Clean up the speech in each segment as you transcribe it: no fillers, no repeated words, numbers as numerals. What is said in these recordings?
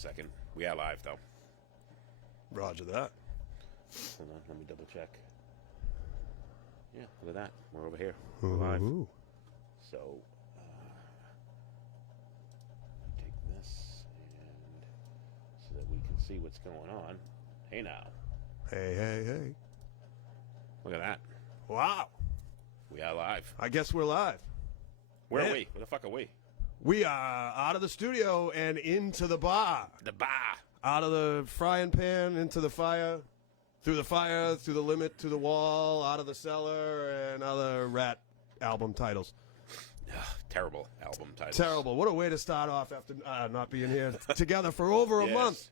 second. We are live, though. Roger that. Hold on, let me double check. Yeah, look at that. We're over here. We're live. So, take this and so that we can see what's going on. Hey now. Hey. Look at that. Wow. We are live. I guess we're live. Where are we? Where the fuck are we? We are out of the studio and into the bar. The bar. Out of the frying pan, into the fire, through the limit, to the wall, out of the cellar, and other Rat album titles. Terrible album titles. Terrible. What a way to start off after not being here together for over a month.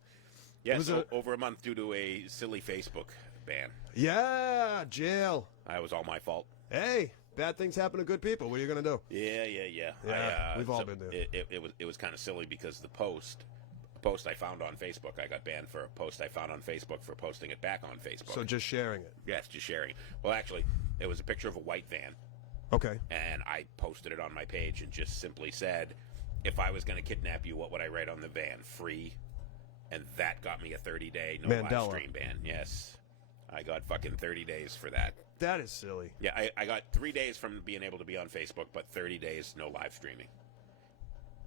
Yes, over a month due to a silly Facebook ban. Yeah, jail. That was all my fault. Hey, bad things happen to good people. What are you going to do? Yeah. We've all been there. It was kind of silly because the post I found on Facebook, I got banned for a post I found on Facebook for posting it back on Facebook. So just sharing it? Yes, just sharing. Well, actually, it was a picture of a white van. Okay. And I posted it on my page and just simply said, if I was going to kidnap you, what would I write on the van? Free. And that got me a 30-day no live stream ban. Yes. I got fucking 30 days for that. That is silly. Yeah, I got 3 days from being able to be on Facebook, but 30 days no live streaming.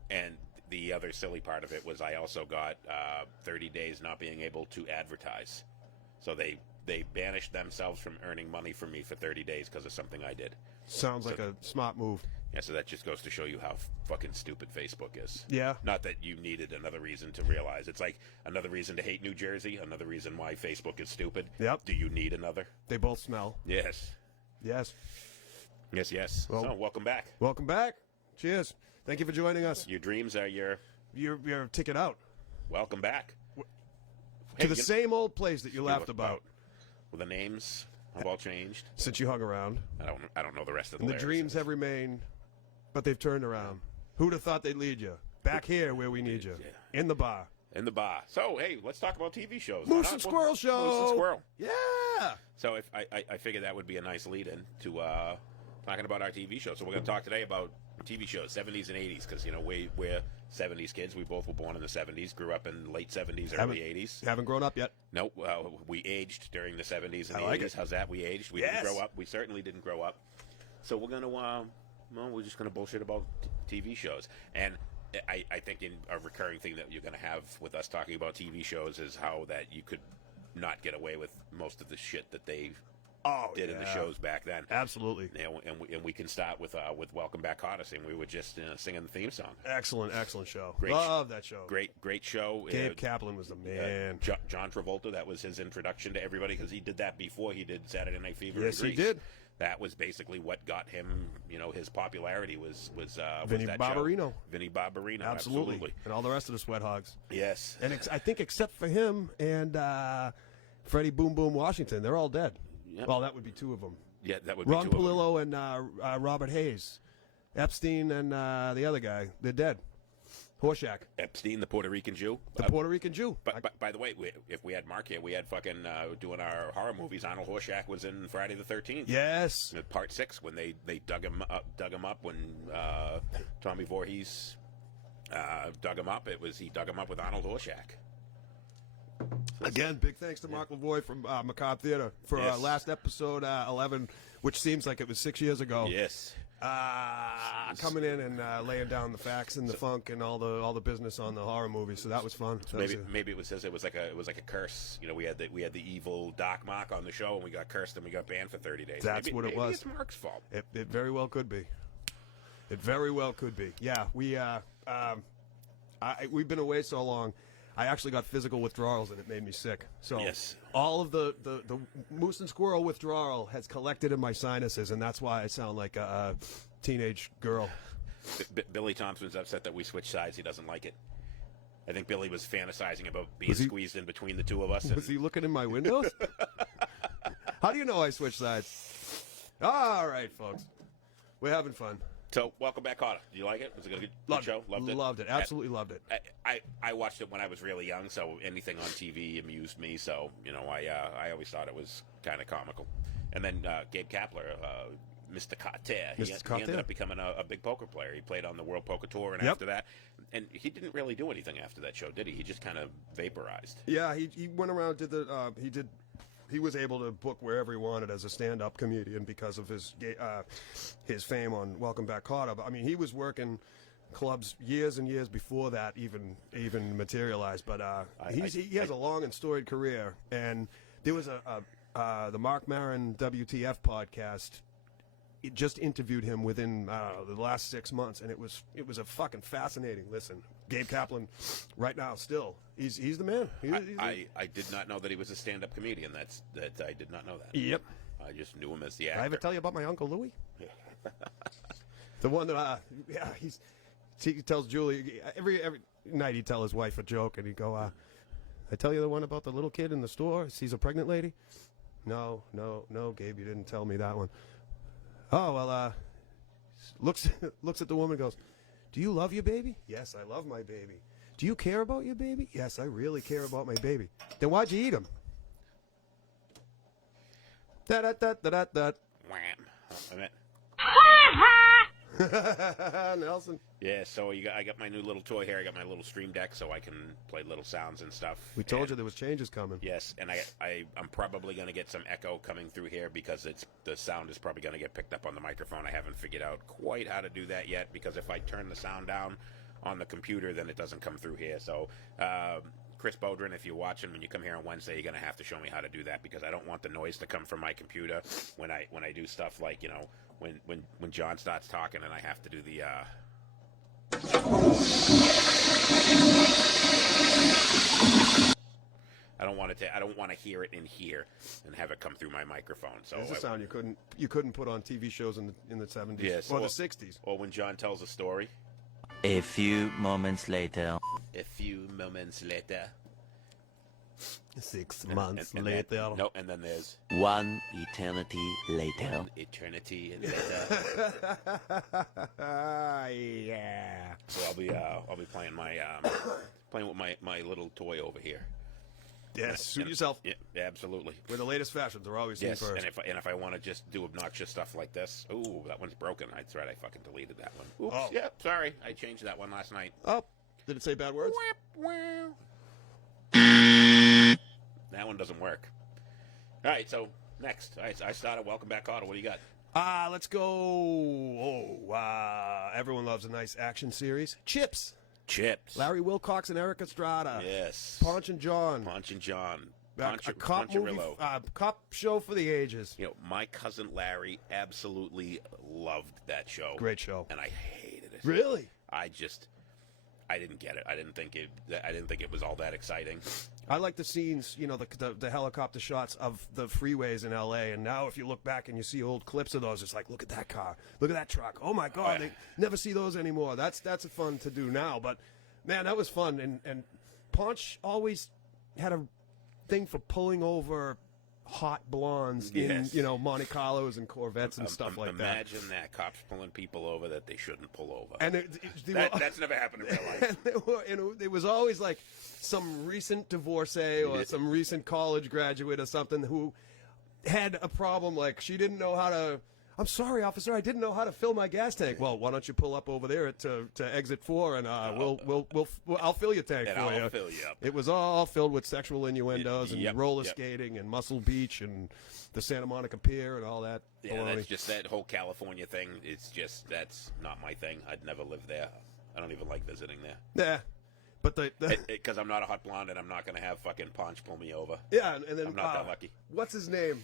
And the other silly part of it was I also got 30 days not being able to advertise. So they banished themselves from earning money from me for 30 days because of something I did. Sounds like a smart move. Yeah, so that just goes to show you how fucking stupid Facebook is. Yeah. Not that you needed another reason to realize. It's like another reason to hate New Jersey, another reason why Facebook is stupid. Yep. Do you need another? They both smell. Yes. Yes. Well, so, welcome back. Welcome back. Cheers. Thank you for joining us. Your dreams are your ticket out. Welcome back. To the same old place that you laughed about. Well, the names have all changed. Since you hung around. I don't know the rest of the lyrics. And the dreams have remained, but they've turned around. Who'd have thought they'd lead you? Back here where we need you. Yeah. In the bar. In the bar. So, hey, let's talk about TV shows. Moose and Squirrel show. Moose and Squirrel. Yeah. So if I figured that would be a nice lead-in to talking about our TV show. So we're going to talk today about TV shows, 70s and 80s, because, you know, we're 70s kids. We both were born in the 70s, grew up in late 70s, early 80s. Haven't grown up yet. Nope. We aged during the 70s and the 80s. It. How's that? We aged. We didn't grow up. We certainly didn't grow up. So we're going to, we're just going to bullshit about TV shows. And I think a recurring thing that you're going to have with us talking about TV shows is how that you could not get away with most of the shit that they did in the shows back then. Absolutely. You know, and we can start with Welcome Back, Odyssey. We were just singing the theme song. Excellent show. Love that show. Great show. Gabe Kaplan was the man. John Travolta, that was his introduction to everybody because he did that before he did Saturday Night Fever. Yes, he did. That was basically what got him, you know, his popularity was Vinny Barbarino. Vinny Barbarino, absolutely. And all the rest of the Sweat Hogs. Yes. And I think except for him and Freddie Boom Boom Washington, they're all dead. Yep. Well, that would be two of them. Yeah, that would be Ron two Palillo and Robert Hayes. Epstein and the other guy, they're dead. Horshack. Epstein, the Puerto Rican Jew. Puerto Rican Jew. By the way, if we had Mark here, we had fucking doing our horror movies. Arnold Horshack was in Friday the 13th. Yes. Part 6 when they dug him up when Tommy Voorhees dug him up. He dug him up with Arnold Horshack. Again, big thanks to Mark Lavoie from Macabre Theater for our last episode 11, which seems like it was 6 years ago. Yes. Coming in and laying down the facts and the funk and all the business on the horror movie. So that was fun. Maybe it was like a curse. You know, we had the evil Doc Mark on the show, and we got cursed and we got banned for 30 days. That's what it was. It's Mark's fault. It very well could be. It very well could be. Yeah, we've been away so long. I actually got physical withdrawals, and it made me sick. So yes. All of the Moose and Squirrel withdrawal has collected in my sinuses, and that's why I sound like a teenage girl. Billy Thompson's upset that we switched sides. He doesn't like it. I think Billy was fantasizing about being squeezed in between the two of us. Was he looking in my windows? How do you know I switched sides? All right, folks. We're having fun. So, Welcome Back, Carter. Did you like it? Was it a good show? Loved it? Loved it. Absolutely loved it. I watched it when I was really young, so anything on TV amused me. So, you know, I always thought it was kind of comical. And then Gabe Kaplan, Mr. Carter. Mr. He Carter. ended up becoming a big poker player. He played on the World Poker Tour, and Yep. after that, and he didn't really do anything after that show, did he? He just kind of vaporized. Yeah, he went around, he was able to book wherever he wanted as a stand-up comedian because of his fame on Welcome Back, Kotter. But I mean, he was working clubs years and years before that even materialized. But he has a long and storied career. And there was the Mark Maron WTF podcast. It just interviewed him within the last 6 months, and it was a fucking fascinating listen. Gabe Kaplan, right now, still he's the man. I did not know that he was a stand-up comedian. That I did not know that. Yep. I just knew him as the Did actor. I ever tell you about my Uncle Louie? The one that he tells Julie every night. He'd tell his wife a joke, and he'd go, "I tell you the one about the little kid in the store. Sees a pregnant lady." No, Gabe, you didn't tell me that one. Oh well, looks at the woman and goes, "Do you love your baby?" "Yes, I love my baby." "Do you care about your baby?" "Yes, I really care about my baby." "Then why'd you eat him?" Da-da-da-da-da-da. Wham. Oh, I meant. Nelson. Yeah, so I got my new little toy here. I got my little stream deck, so I can play little sounds and stuff. We told you there was changes coming. Yes, and I'm probably going to get some echo coming through here because the sound is probably going to get picked up on the microphone. I haven't figured out quite how to do that yet because if I turn the sound down on the computer, then it doesn't come through here. So, Chris Bodrin, if you're watching, when you come here on Wednesday, you're going to have to show me how to do that because I don't want the noise to come from my computer when I do stuff like, when John starts talking and I have to do the I don't want to hear it in here and have it come through my microphone. So there's a sound you couldn't put on TV shows in the 70s yes, or the 60s. Or when John tells a story. A few moments later. 6 months later. No, and then there's One eternity later. eternity later. Yeah. So I'll be playing playing with my little toy over here. Yes, suit yourself. Yeah, absolutely. Where the latest fashions are always seen Yes, first. and if I want to just do obnoxious stuff like this, ooh, that one's broken. That's right, I fucking deleted that one. Oops, Oh. Yep, sorry, I changed that one last night. Oh, did it say bad words? That one doesn't work. All right, so next, I started Welcome Back, Kotter. What do you got? Let's go. Everyone loves a nice action series. Chips. Larry Wilcox and Eric Estrada. Yes. Ponch and John. A cop movie, cop show for the ages. My cousin Larry absolutely loved that show. Great show. And I hated it. Really? I didn't get it. I didn't think it was all that exciting. I like the scenes, the helicopter shots of the freeways in L.A. And now if you look back and you see old clips of those, it's like, look at that car, look at that truck. Oh my God, they never see those anymore. That's fun to do now. But man, that was fun. And Ponch always had a thing for pulling over hot blondes in Monte Carlos and Corvettes and stuff like that. Imagine that, cops pulling people over that they shouldn't pull over. And that's never happened in real life. And it was always like some recent divorcee or some recent college graduate or something who had a problem, like she didn't know how to. I'm sorry, officer, I didn't know how to fill my gas tank. Well, why don't you pull up over there to exit 4 and I'll fill your tank and for you. I'll fill you up. It was all filled with sexual innuendos and roller yep. skating and Muscle Beach and the Santa Monica Pier and all that. Yeah, baloney. that's just that whole California thing. That's not my thing. I'd never live there. I don't even like visiting there. Yeah. But because I'm not a hot blonde and I'm not going to have fucking Ponch pull me over. Yeah, and then I'm not that lucky. What's his name?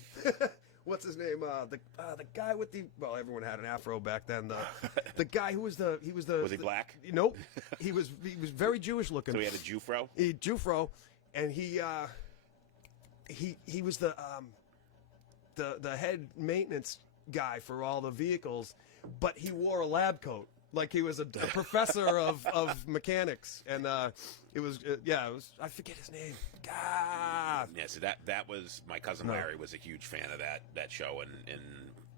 What's his name? The guy with everyone had an afro back then. The guy who was Was he black? Nope. He was very Jewish looking. So he had a Jufro? Jufro, and he was the head maintenance guy for all the vehicles, but he wore a lab coat. Like he was a professor of mechanics, and it was I forget his name. God. Yeah, so that was my cousin Larry was a huge fan of that show, and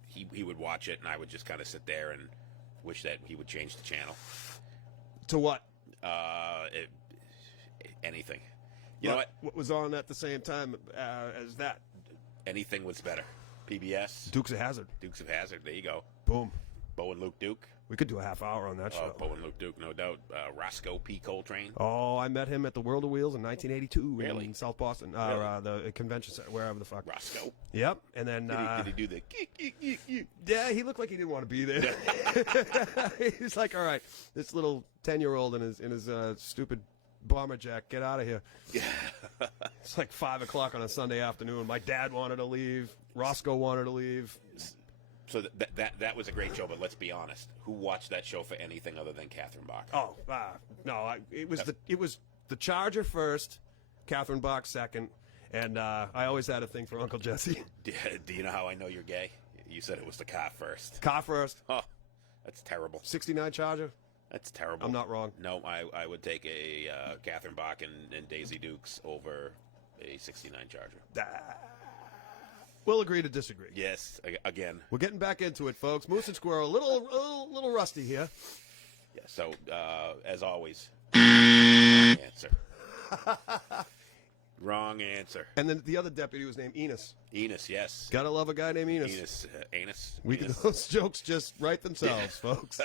he would watch it, and I would just kind of sit there and wish that he would change the channel. To what? Anything. You know what? What was on at the same time as that? Anything was better. PBS. Dukes of Hazzard. Dukes of Hazzard. There you go. Boom. Bo and Luke Duke. We could do a half hour on that show. Bo and Luke Duke, no doubt. Roscoe P. Coltrane. Oh, I met him at the World of Wheels in 1982 Really? in South Boston, Really? the convention center, wherever the fuck. Roscoe. Yep, and then Did he do the yeah, he looked like he didn't want to be there. He's like, all right, this little 10-year-old in his stupid bomber jack, get out of here. Yeah. It's like 5 o'clock on a Sunday afternoon. My dad wanted to leave. Roscoe wanted to leave. So that was a great show, but let's be honest. Who watched that show for anything other than Catherine Bach? Oh, no, it was the Charger first, Catherine Bach second, and I always had a thing for Uncle Jesse. Do you know how I know you're gay? You said it was the car first. Car first. Oh, that's terrible. 69 Charger. That's terrible. I'm not wrong. No, I would take a Catherine Bach and Daisy Dukes over a 69 Charger. We'll agree to disagree. Yes, again. We're getting back into it, folks. Moose and Squirrel, a little rusty here. Yeah, so, as always, wrong answer. Wrong answer. And then the other deputy was named Enos. Enos, yes. Gotta love a guy named Enos. Enos, Anus. Enos. Those jokes just write themselves, folks.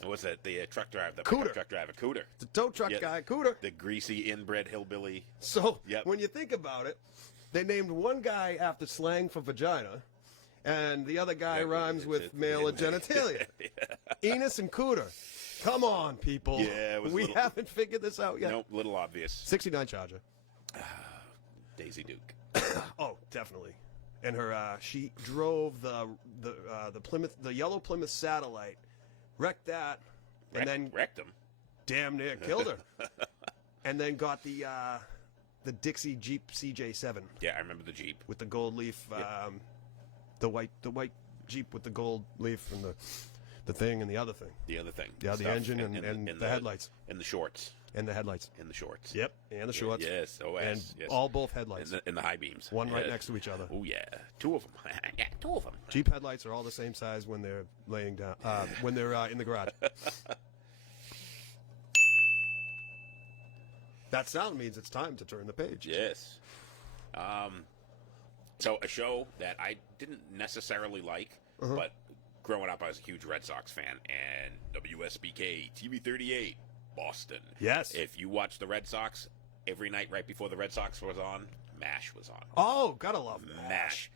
And what's that? The truck driver, the Cooter. truck driver, Cooter. The tow truck guy, Cooter. The greasy inbred hillbilly. So Yep. when you think about it, they named one guy after slang for vagina, and the other guy rhymes with male or genitalia. Enos and Cooter. Come on, people. Yeah, it was we haven't figured this out yet. Nope, little obvious. 69 Charger. Daisy Duke. Oh, definitely. And her, she drove the Plymouth, the yellow Plymouth Satellite, wrecked that, and then wrecked him. damn near killed her, and then got the Dixie Jeep CJ7. Yeah, I remember the Jeep with the gold leaf, the white Jeep with the gold leaf and the thing and the other thing. The other thing. Yeah, the Stuff. engine and the headlights. And the shorts. And the headlights. And the shorts. Yep, and the shorts. Yes, and yes. all both headlights. And the high beams. One right Yes. next to each other. Oh, yeah. Two of them. Yeah, two of them. Jeep headlights are all the same size when they're laying down, when they're in the garage. That sound means it's time to turn the page. Yes. So a show that I didn't necessarily like, but growing up I was a huge Red Sox fan, and WSBK TV 38 Boston. Yes. If you watch the Red Sox every night right before the Red Sox was on, MASH was on. Oh, gotta love MASH.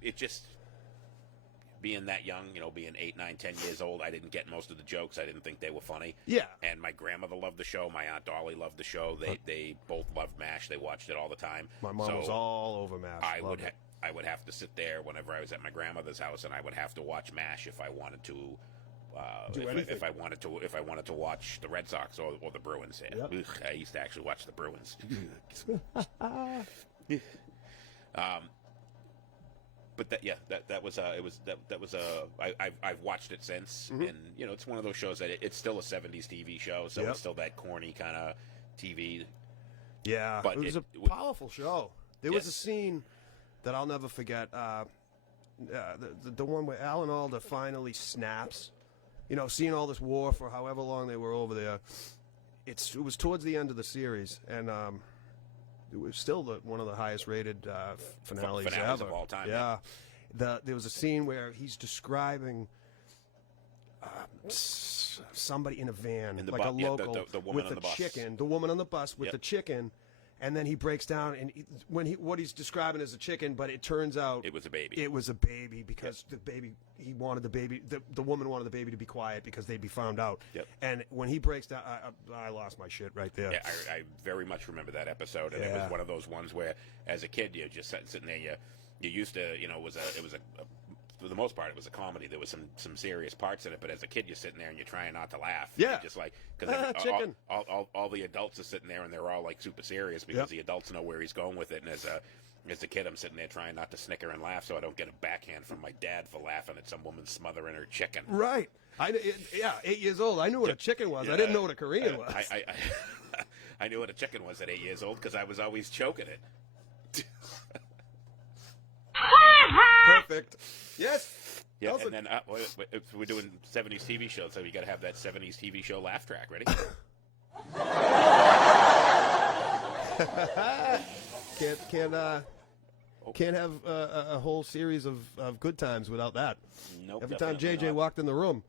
It just, being that young, being 8, 9, 10 years old, I didn't get most of the jokes. I didn't think they were funny. Yeah. And my grandmother loved the show. My Aunt Dolly loved the show. They both loved MASH. They watched it all the time. My mom was all over MASH. I would have to sit there whenever I was at my grandmother's house, and I would have to watch MASH if I wanted to. If I wanted to watch the Red Sox or the Bruins. Yeah. Yep. I used to actually watch the Bruins. But that was I've watched it since, and it's one of those shows that it's still a '70s TV show, so it's still that corny kind of TV. Yeah, but it was a powerful show. There was a scene that I'll never forget. The one where Alan Alda finally snaps. Seeing all this war for however long they were over there. It was towards the end of the series, and it was still one of the highest rated finales ever of all time. Yeah, there was a scene where he's describing somebody in a van, in the like a local, the woman with on the bus. chicken. The woman on the bus with the chicken. And then he breaks down, and what he's describing as a chicken, but it turns out it was a baby. It was a baby because the baby, he wanted the baby, the woman wanted the baby to be quiet because they'd be found out. Yep. And when he breaks down, I lost my shit right there. Yeah, I very much remember that episode, and it was one of those ones where, as a kid, you're just sitting there, you used to, it was for the most part, it was a comedy. There was some serious parts in it, but as a kid, you're sitting there and you're trying not to laugh. Yeah. You're just like, because chicken. All the adults are sitting there and they're all like super serious because the adults know where he's going with it. And as a kid, I'm sitting there trying not to snicker and laugh so I don't get a backhand from my dad for laughing at some woman smothering her chicken. Right. 8 years old. I knew what a chicken was. Yeah. I didn't know what a Korean was. I knew what a chicken was at 8 years old because I was always choking it. Perfect. Yes. Yeah, and then we're doing 70s TV shows, so you got to have that 70s TV show laugh track. Ready? Can't have a whole series of good times without that. Nope. Every time definitely JJ not. walked in the room,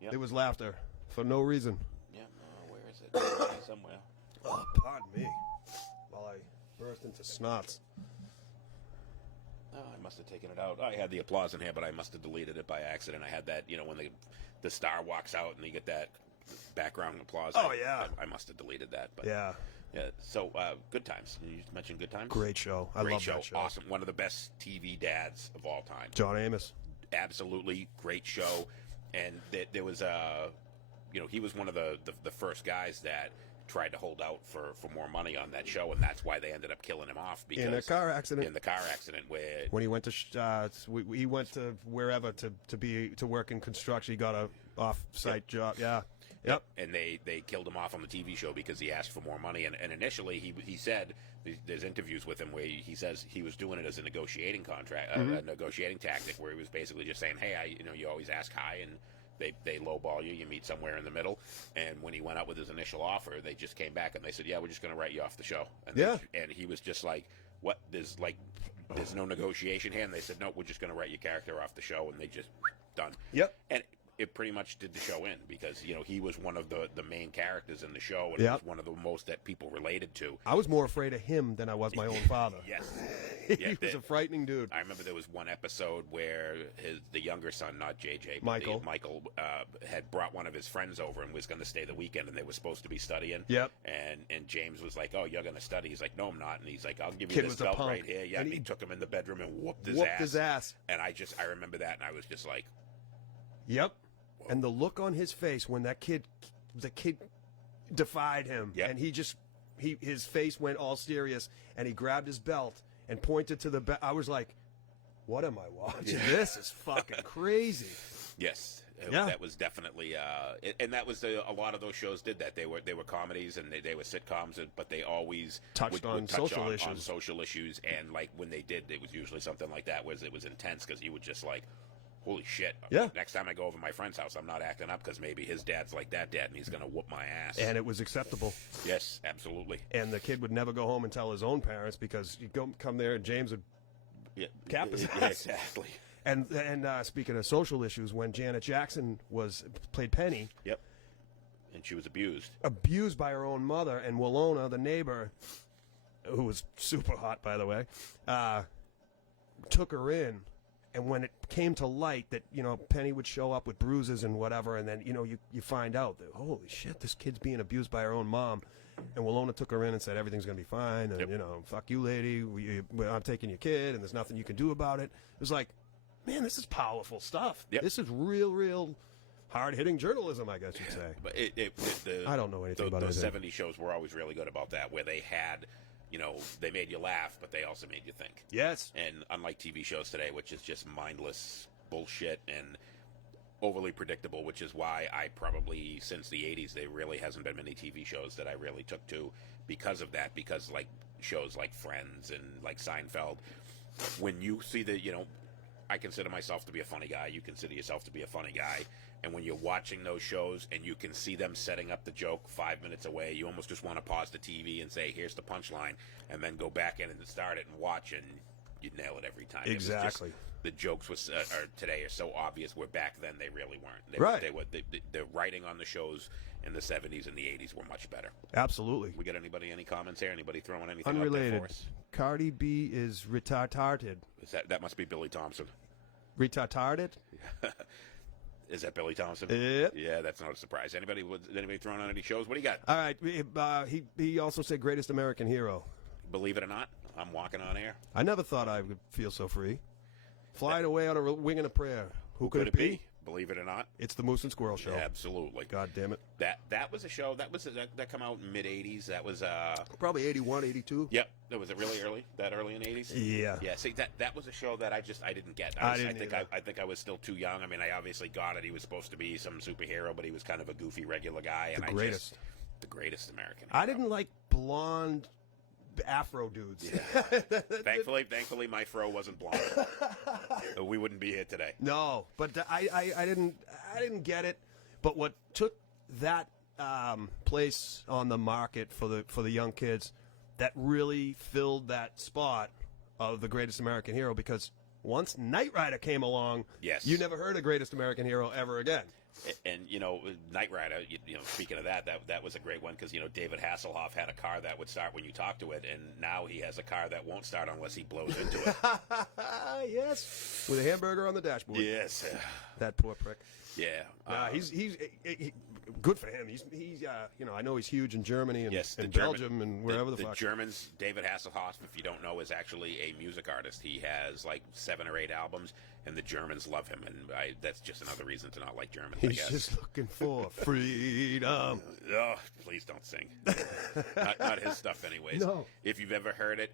Yep. there was laughter for no reason. Yeah. Where is it? Somewhere. Oh, pardon me. While I burst into snots. Oh, I must have taken it out. I had the applause in here, but I must have deleted it by accident. I had that, when the star walks out and you get that background applause. Oh, yeah. I must have deleted that. But Yeah. Yeah. So, Good Times. You mentioned Good Times. Great show. I Great love show. that show. Awesome. One of the best TV dads of all time. John Amos. Absolutely great show. And there was he was one of the first guys that tried to hold out for more money on that show, and that's why they ended up killing him off because In a car accident. In the car accident where When he went to he went to wherever to work in construction. He got a off-site job. Yeah. Yep. And they killed him off on the TV show because he asked for more money. And initially he said there's interviews with him where he says he was doing it as a negotiating contract, a negotiating tactic, where he was basically just saying, hey, you always ask high and they lowball you. You meet somewhere in the middle. And when he went out with his initial offer, they just came back and they said, yeah, we're just going to write you off the show. And and he was just like, what? There's no negotiation here. And they said, no, we're just going to write your character off the show. And they just done. Yep. And it pretty much did the show in because he was one of the main characters in the show and was one of the most that people related to. I was more afraid of him than I was my own father. Yes. He was a frightening dude. I remember there was one episode where the younger son, not JJ, but Michael had brought one of his friends over and was going to stay the weekend, and they were supposed to be studying. Yep. And James was like, "Oh, you're going to study?" He's like, "No, I'm not." And he's like, "I'll give you Kid this was a belt punk. right here." Yeah. And And he took him in the bedroom and whooped his ass. And I remember that, and I was just like, Yep. And the look on his face when the kid defied him, and his face went all serious, and he grabbed his belt and pointed to the belt. I was like, "What am I watching? This is fucking crazy." Yes. Yeah. That was definitely, and that was a lot of those shows did that. They were comedies and they were sitcoms, but they always touched on social issues. On social issues, and like when they did, it was usually something like that. It was intense because you would just like, holy shit! Yeah. Next time I go over to my friend's house, I'm not acting up because maybe his dad's like that dad and he's gonna whoop my ass. And it was acceptable. Yes, absolutely. And the kid would never go home and tell his own parents because you come there and James would cap his ass. Yeah, exactly. And speaking of social issues, when Janet Jackson played Penny, yep, and she was abused by her own mother, and Walona, the neighbor, who was super hot by the way, took her in. And when it came to light that, Penny would show up with bruises and whatever, and then, you find out that, holy shit, this kid's being abused by her own mom. And Walona took her in and said, everything's going to be fine, and, fuck you, lady, I'm taking your kid, and there's nothing you can do about it. It was like, man, this is powerful stuff. Yep. This is real hard-hitting journalism, I guess you'd say. But I don't know anything about those anything. 70s shows were always really good about that, where they had... they made you laugh, but they also made you think. Yes. And unlike TV shows today, which is just mindless bullshit and overly predictable, which is why I probably, since the 80s, there really hasn't been many TV shows that I really took to because of that. Because, like, shows like Friends and, like, Seinfeld, when you see I consider myself to be a funny guy. You consider yourself to be a funny guy. And when you're watching those shows and you can see them setting up the joke 5 minutes away, you almost just want to pause the TV and say, here's the punchline, and then go back in and start it and watch, and you nail it every time. Exactly. The jokes today are so obvious, where back then they really weren't. Right. The writing on the shows in the 70s and the 80s were much better. Absolutely. We got any comments here? Anybody throwing anything Unrelated. out there for us? Cardi B is retarded. That must be Billy Thompson. Retarded? Is that Billy Thompson? Yep. Yeah, that's not a surprise. Anybody throwing on any shows? What do you got? All right. He also said greatest American hero. Believe it or not, I'm walking on air. I never thought I would feel so free. Flying away on a wing and a prayer. Who could it be? Believe it or not, it's the Moose and Squirrel Show. Absolutely. God damn it. That was a show that come out in mid '80s. That was probably 81, 82. Yep. Was it really early? That early in '80s? Yeah. Yeah. See, that was a show that I didn't get. I think I was still too young. I mean, I obviously got it. He was supposed to be some superhero, but he was kind of a goofy regular guy. The greatest American hero. I didn't like blonde Afro dudes. Yeah. Thankfully, my fro wasn't blonde. We wouldn't be here today. No, but I didn't get it. But what took that place on the market for the young kids, that really filled that spot of the Greatest American Hero because once Knight Rider came along, Yes. you never heard of Greatest American Hero ever again. And, Knight Rider, speaking of that was a great one because, David Hasselhoff had a car that would start when you talk to it, and now he has a car that won't start unless he blows into it. Yes, with a hamburger on the dashboard. Yes. That poor prick. Yeah. He's good for him. He's I know he's huge in Germany and, Yes, and Belgium and wherever the the fuck. Germans, David Hasselhoff, if you don't know, is actually a music artist. He has like 7 or 8 albums, and the Germans love him, and that's just another reason to not like Germans, I He's guess. just looking for freedom. Oh, please don't sing. not his stuff, anyways. No. If you've ever heard it,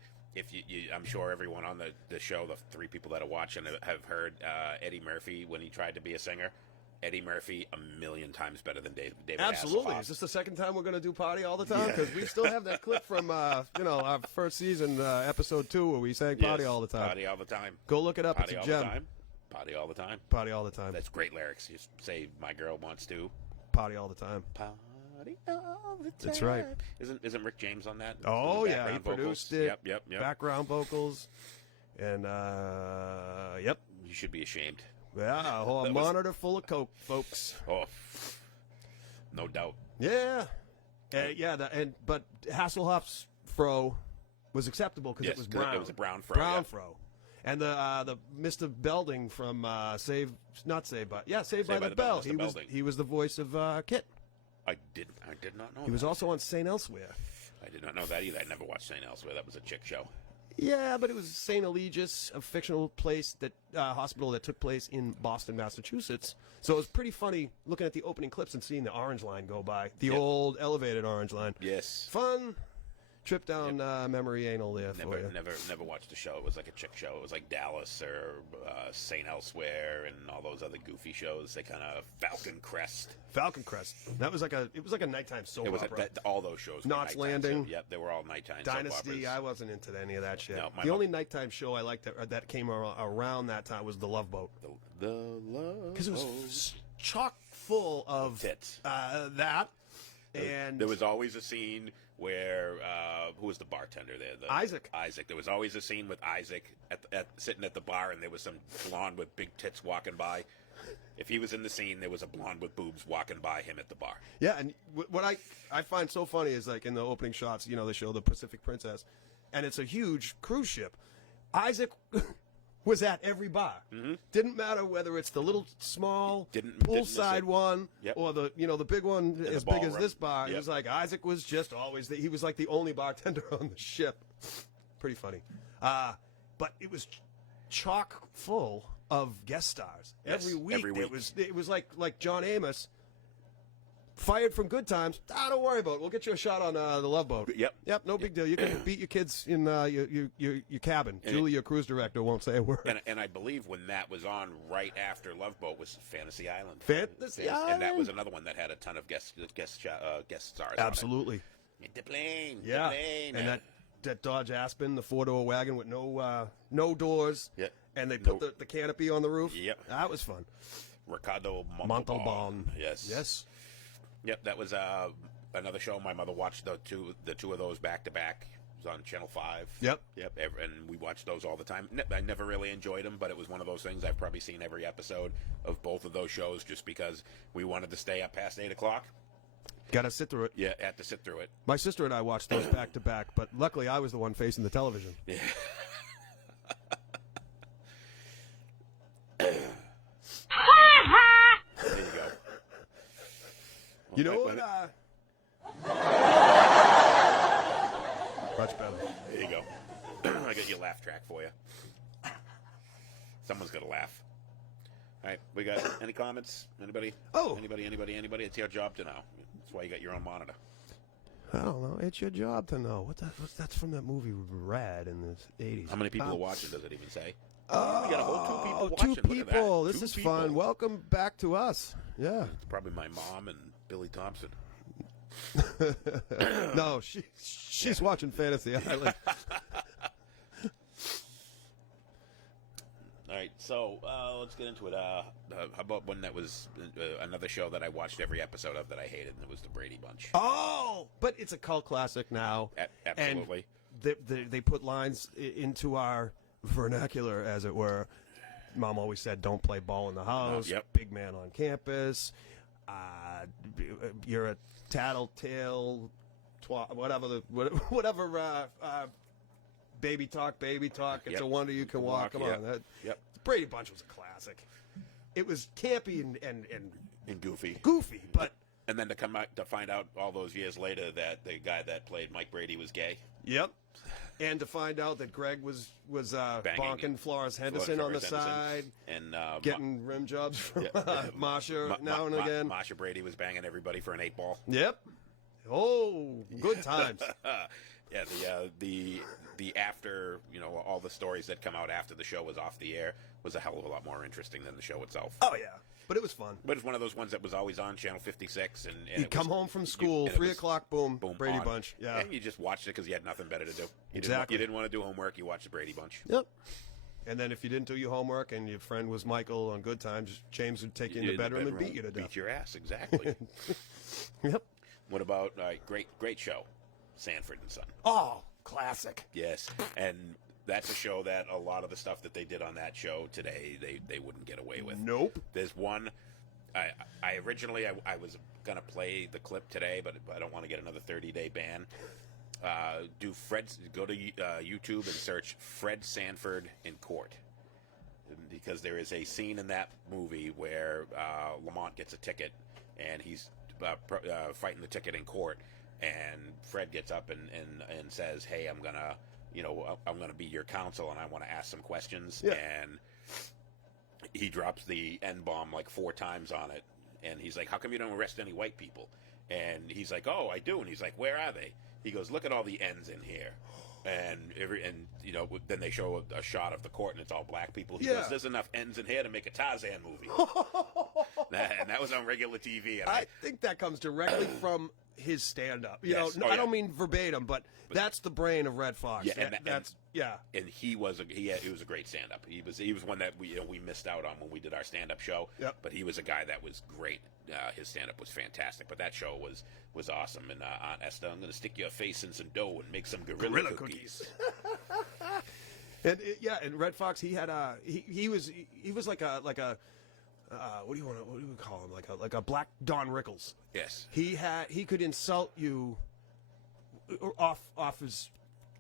I'm sure everyone on the show, the 3 people that are watching, have heard Eddie Murphy when he tried to be a singer. Eddie Murphy, 1,000,000 times better than David Absolutely. Hasselhoff. Is this the second time we're going to do Party All the Time? Because we still have that clip from our first season, episode 2, where we sang Party Yes, All the Time. Party all the time. Go look it up. Party it's all a gem. the time. Party all the time. Party All the Time. That's great lyrics. You say, "My girl wants to Party All the Time. party all the time." That's right. Isn't Rick James on that? Oh, The yeah. He background vocals? produced it. Yep. Background vocals. And, yep. You should be ashamed. Yeah, a whole That was- monitor full of coke, folks. Oh, no doubt. Yeah. But Hasselhoff's fro was acceptable because Yes, it was 'cause brown. it was a brown fro, Brown yeah. fro. And the Mr. Belding from Saved by the Bell. Mr. He was the voice of Kit. I did not know He was that. also on St. Elsewhere. I did not know that either. I never watched St. Elsewhere. That was a chick show. Yeah, but it was St. Eligius, a fictional place hospital that took place in Boston, Massachusetts. So it was pretty funny looking at the opening clips and seeing the orange line go by, the old elevated orange line. Yes. Fun trip down memory anal there for you. Never watched the show. It was like a chick show. It was like Dallas or St. Elsewhere and all those other goofy shows. They kind of Falcon Crest. Falcon Crest. It was like a nighttime soap It was opera. all those shows. were Knots nighttime, Landing. so, yep, they were all nighttime soap Dynasty. operas. I wasn't into any of that shit. No, my the mom- only nighttime show I liked that came around that time was The Love Boat. The love Because it was boat. chock full of Tits. that. And There was always a scene where who was the bartender there? Isaac. There was always a scene with Isaac sitting at the bar, and there was some blonde with big tits walking by. If he was in the scene, there was a blonde with boobs walking by him at the bar. Yeah, and what I find so funny is like in the opening shots, they show the Pacific Princess, and it's a huge cruise ship. Isaac was at every bar. Mm-hmm. Didn't matter whether it's the little small Didn't poolside miss it. one Yep. or the big one the as big as ballroom. this bar. It Yep. was like Isaac was just always he was like the only bartender on the ship. Pretty funny. But it was chock full of guest stars. Yes, every week. every week. It was like John Amos. Fired from Good Times. Don't worry about it. We'll get you a shot on the Love Boat. Yep. No big deal. You can beat your kids in your cabin. And Julie, your cruise director, won't say a word. And I believe when that was on right after Love Boat was Fantasy Island. Fantasy And that was Island. another one that had a ton of guest stars. Absolutely. On it. The plane. Yeah. The plane. And that Dodge Aspen, the 4-door wagon with no doors. Yeah. And they put the canopy on the roof. Yep. That was fun. Ricardo Montalban. Yes. Yes. Yep, that was another show. My mother watched the two of those back to back. It was on Channel 5. Yep. And we watched those all the time. I never really enjoyed them, but it was one of those things. I've probably seen every episode of both of those shows just because we wanted to stay up past 8 o'clock. Got to sit through it. Yeah, had to sit through it. My sister and I watched those back to back, but luckily I was the one facing the television. Yeah. There you go. You know Wait, what? Much better. There you go. I got your laugh track for you. Someone's gonna laugh. All right, we got any comments? Anybody? Oh. Anybody? It's your job to know. That's why you got your own monitor. I don't know. It's your job to know. That's from that movie Rad in the 80s. How many people are watching? Does it even say? Oh, we got a whole 2 people two watching. Look at people. that. This 2 is people. fun. Welcome back to us. Yeah. It's probably my mom and Billy Thompson. No, she's watching Fantasy Island. All right, so let's get into it. How about one that was another show that I watched every episode of that I hated, and it was The Brady Bunch. Oh, but it's a cult classic now. Absolutely. they put lines into our vernacular, as it were. Mom always said, "Don't play ball in the house." Yep. Big man on campus. You're a tattletale, whatever. Baby talk. It's Yep. a wonder you can walk. Come Yep. on, that Yep. Brady Bunch was a classic. It was campy and And goofy. but And then to come out to find out all those years later that the guy that played Mike Brady was gay. yep. And to find out that Greg was bonking Florence Henderson on the side, and getting rim jobs from Masha now and again. Masha Brady was banging everybody for an 8-ball. Yep. Oh, good times. Yeah, the after, all the stories that come out after the show was off the air was a hell of a lot more interesting than the show itself. Oh yeah, but it was fun. But it's one of those ones that was always on Channel 56, and You'd come home from school, 3 o'clock, boom, Brady on. Bunch. Yeah, and you just watched it because you had nothing better to do. Exactly. You didn't want to do homework. You watched the Brady Bunch. Yep. And then if you didn't do your homework and your friend was Michael on Good Times, James would take you in the bedroom and beat you to death. Beat your ass, exactly. Yep. What about great show, Sanford and Son? Oh, classic. Yes, and that's a show that a lot of the stuff that they did on that show today, they wouldn't get away with. Nope. There's one. I originally was gonna play the clip today, but I don't want to get another 30-day ban. Go to YouTube and search Fred Sanford in court, because there is a scene in that movie where Lamont gets a ticket and he's fighting the ticket in court, and Fred gets up and says, "Hey, I'm gonna be your counsel, and I want to ask some questions." Yeah. And he drops the N-bomb like 4 times on it, and he's like, "How come you don't arrest any white people?" And he's like, "Oh, I do." And he's like, "Where are they?" He goes, "Look at all the N's in here." And then they show a shot of the court, and it's all black people. He goes, "There's enough N's in here to make a Tarzan movie." And that was on regular TV. And I think that comes directly from his stand-up. Yes. I don't mean verbatim, but that's the brain of Red Fox. Yeah, yeah. And he was a great stand-up. He was one that we missed out on when we did our stand-up show. Yep. But he was a guy that was great. His stand-up was fantastic. But that show was awesome. And Aunt Esther, I'm going to stick your face in some dough and make some gorilla cookies. And Red Fox, he had he was like a what do you call him, like a black Don Rickles. Yes. He could insult you off his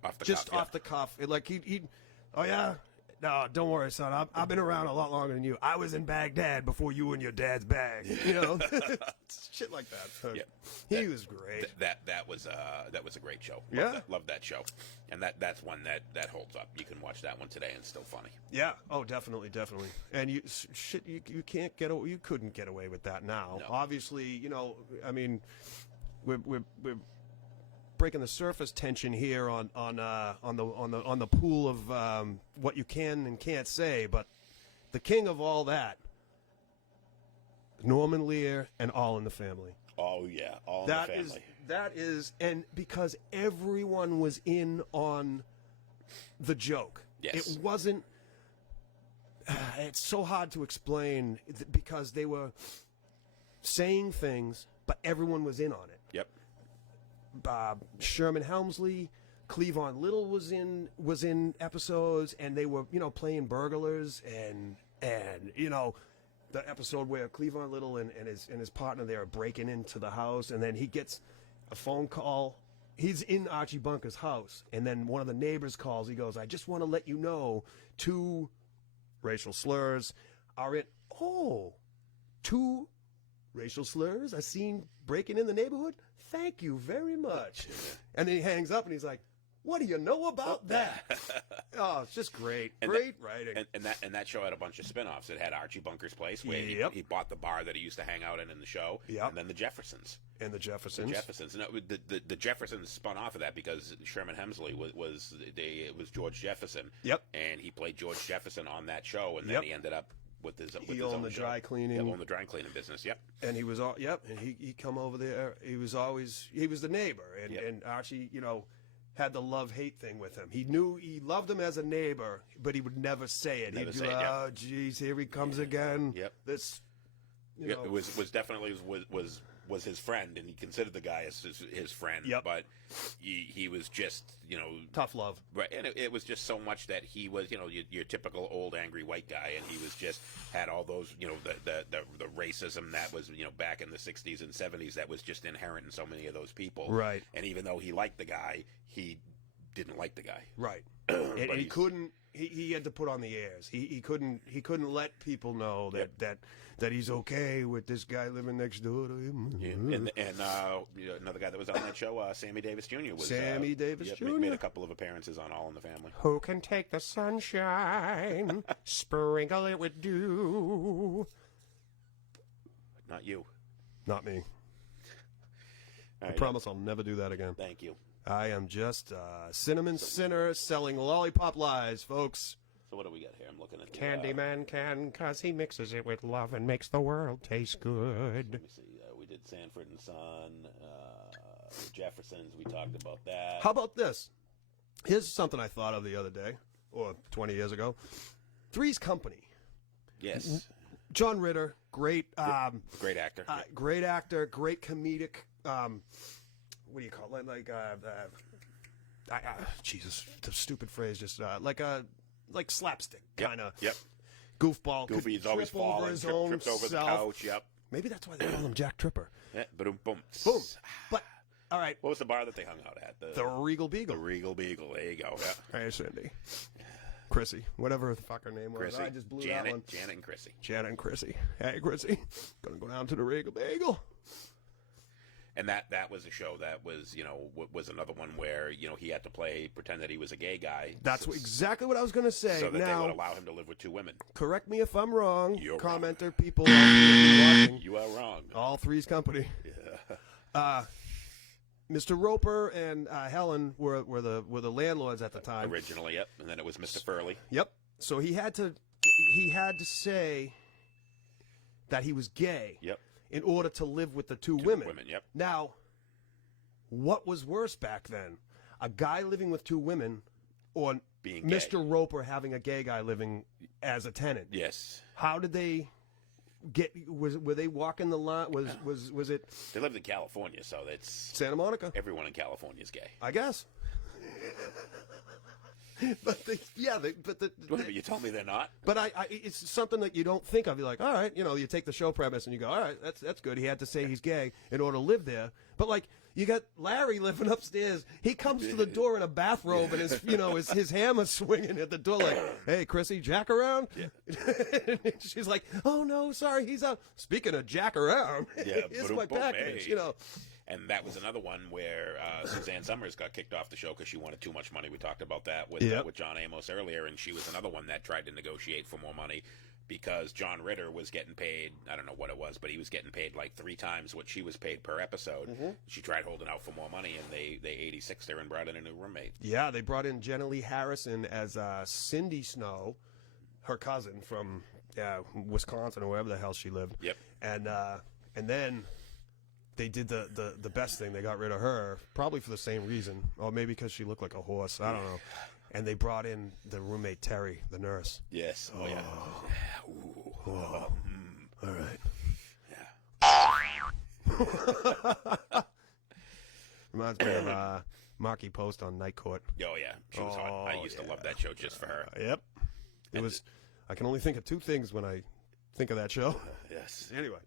off the cuff. Like he'd oh yeah, no, don't worry, son. I've been around a lot longer than you. I was in Baghdad before you were in your dad's bag. Shit like that. So Yeah. He was great. That was a great show. Loved that show, and that's one that holds up. You can watch that one today and it's still funny. Yeah. Oh, definitely. And you can't you couldn't get away with that now. No. Obviously, I mean, we're breaking the surface tension here on the pool of what you can and can't say, but the king of all that, Norman Lear and All in the Family. Oh yeah, All in the Family. That is, and because everyone was in on the joke. Yes. It wasn't. It's so hard to explain because they were saying things, but everyone was in on it. Yep. Sherman Helmsley, Cleavon Little was in episodes, and they were playing burglars, and the episode where Cleavon Little and his partner there are breaking into the house, and then he gets a phone call. He's in Archie Bunker's house, and then one of the neighbors calls. He goes, "I just want to let you know 2 racial slurs are in." Oh, 2 racial slurs are seen breaking in the neighborhood? Thank you very much. And then he hangs up and he's like, "What do you know about that?" Oh, it's just great. Great writing. And that show had a bunch of spin-offs. It had Archie Bunker's place, where he bought the bar that he used to hang out in the show. Yep. And then the Jeffersons. And the Jeffersons. And the Jeffersons spun off of that because Sherman Hemsley was George Jefferson. Yep. And he played George Jefferson on that show, and then he ended up with his own the show. dry cleaning. He owned the dry cleaning business. Yep. And he was and he come over there. He was the neighbor, and Archie, had the love-hate thing with him. He knew he loved him as a neighbor, but he would never say it. He'd be like, "Oh, geez, here he comes again." Yep. This, It was definitely was his friend, and he considered the guy as his friend. Yep. But he was just, tough love. Right, and it was just so much that he was, your typical old angry white guy, and he was just had all those, the racism that was, back in the 60s and 70s that was just inherent in so many of those people. Right. And even though he liked the guy, he didn't like the guy. Right. And he couldn't. He had to put on the airs. He couldn't let people know that he's okay with this guy living next door to him. Yeah. And another guy that was on that show, Sammy Davis Jr. was Sammy Davis Jr. made a couple of appearances on All in the Family. Who can take the sunshine, sprinkle it with dew? Not you. Not me. All I right, promise I'll never do that again. Thank you. I am just a cinnamon sinner selling lollipop lies, folks. So what do we got here? I'm looking at the, Candyman can, 'cause he mixes it with love and makes the world taste good. Let me see. We did Sanford and Son, the Jeffersons. We talked about that. How about this? Here's something I thought of the other day, or 20 years ago. Three's Company. Yes. John Ritter, great Great actor. great actor, great comedic, what do you call it? Jesus, the stupid phrase, just like slapstick kind of. Yep. Goofball. Goofy could is always trip over falling, his own trips over the self. couch. Yep. Maybe that's why they call him Jack Tripper. Yeah, boom, boom. Boom. But all right, What was the bar that they hung out at? the Regal Beagle. The Regal Beagle. There you go. Yeah. Hey, Cindy. Chrissy, whatever the fuck her name was. Chrissy. I just blew Janet, that one. Janet and Chrissy. Janet and Chrissy. Hey, Chrissy. Gonna go down to the Regal Bagel. And that was a show that was, was another one where, he had to pretend that he was a gay guy. That's exactly what I was going to say. So that now, they would allow him to live with two women. correct me if I'm wrong. You're Commenter, people watching. You are wrong. All Three's Company. Yeah. Mr. Roper and Helen were the landlords at the time. Originally, yep. And then it was Mr. Furley. Yep. So he had to say that he was gay. Yep. In order to live with the two women. Yep. Now, what was worse back then? A guy living with two women, or Being gay. Mr. Roper having a gay guy living as a tenant? Yes. How did they get? Were they walking the line? Was it They lived in California, so that's Santa Monica? everyone in California is gay. I guess. But You told me they're not. But it's something that you don't think of. You're like, all right, you take the show premise and you go, all right, that's good. He had to say he's gay in order to live there. But like, you got Larry living upstairs. He comes to the door in a bathrobe and his hammer swinging at the door like, hey, Chrissy, Jack around? Yeah. She's like, oh no, sorry, he's out. Speaking of Jack around, Yeah, here's my boom, package. hey. And that was another one where Suzanne Summers got kicked off the show because she wanted too much money. We talked about that with John Amos earlier, and she was another one that tried to negotiate for more money because John Ritter was getting paid, I don't know what it was, but he was getting paid like 3 times what she was paid per episode. Mm-hmm. She tried holding out for more money, and they 86'd her and brought in a new roommate. Yeah, they brought in Jenna Lee Harrison as Cindy Snow, her cousin from Wisconsin or wherever the hell she lived. Yep. And then they did the best thing. They got rid of her, probably for the same reason, or maybe because she looked like a horse. I don't know. And they brought in the roommate Terry, the nurse. Yes. Oh, yeah. Ooh. Oh. All right. Reminds me of Marky Post on Night Court. Oh, yeah. She was hot. I used to love that show just for her. Yep. It was. I can only think of 2 things when I think of that show. Yes. Anyway.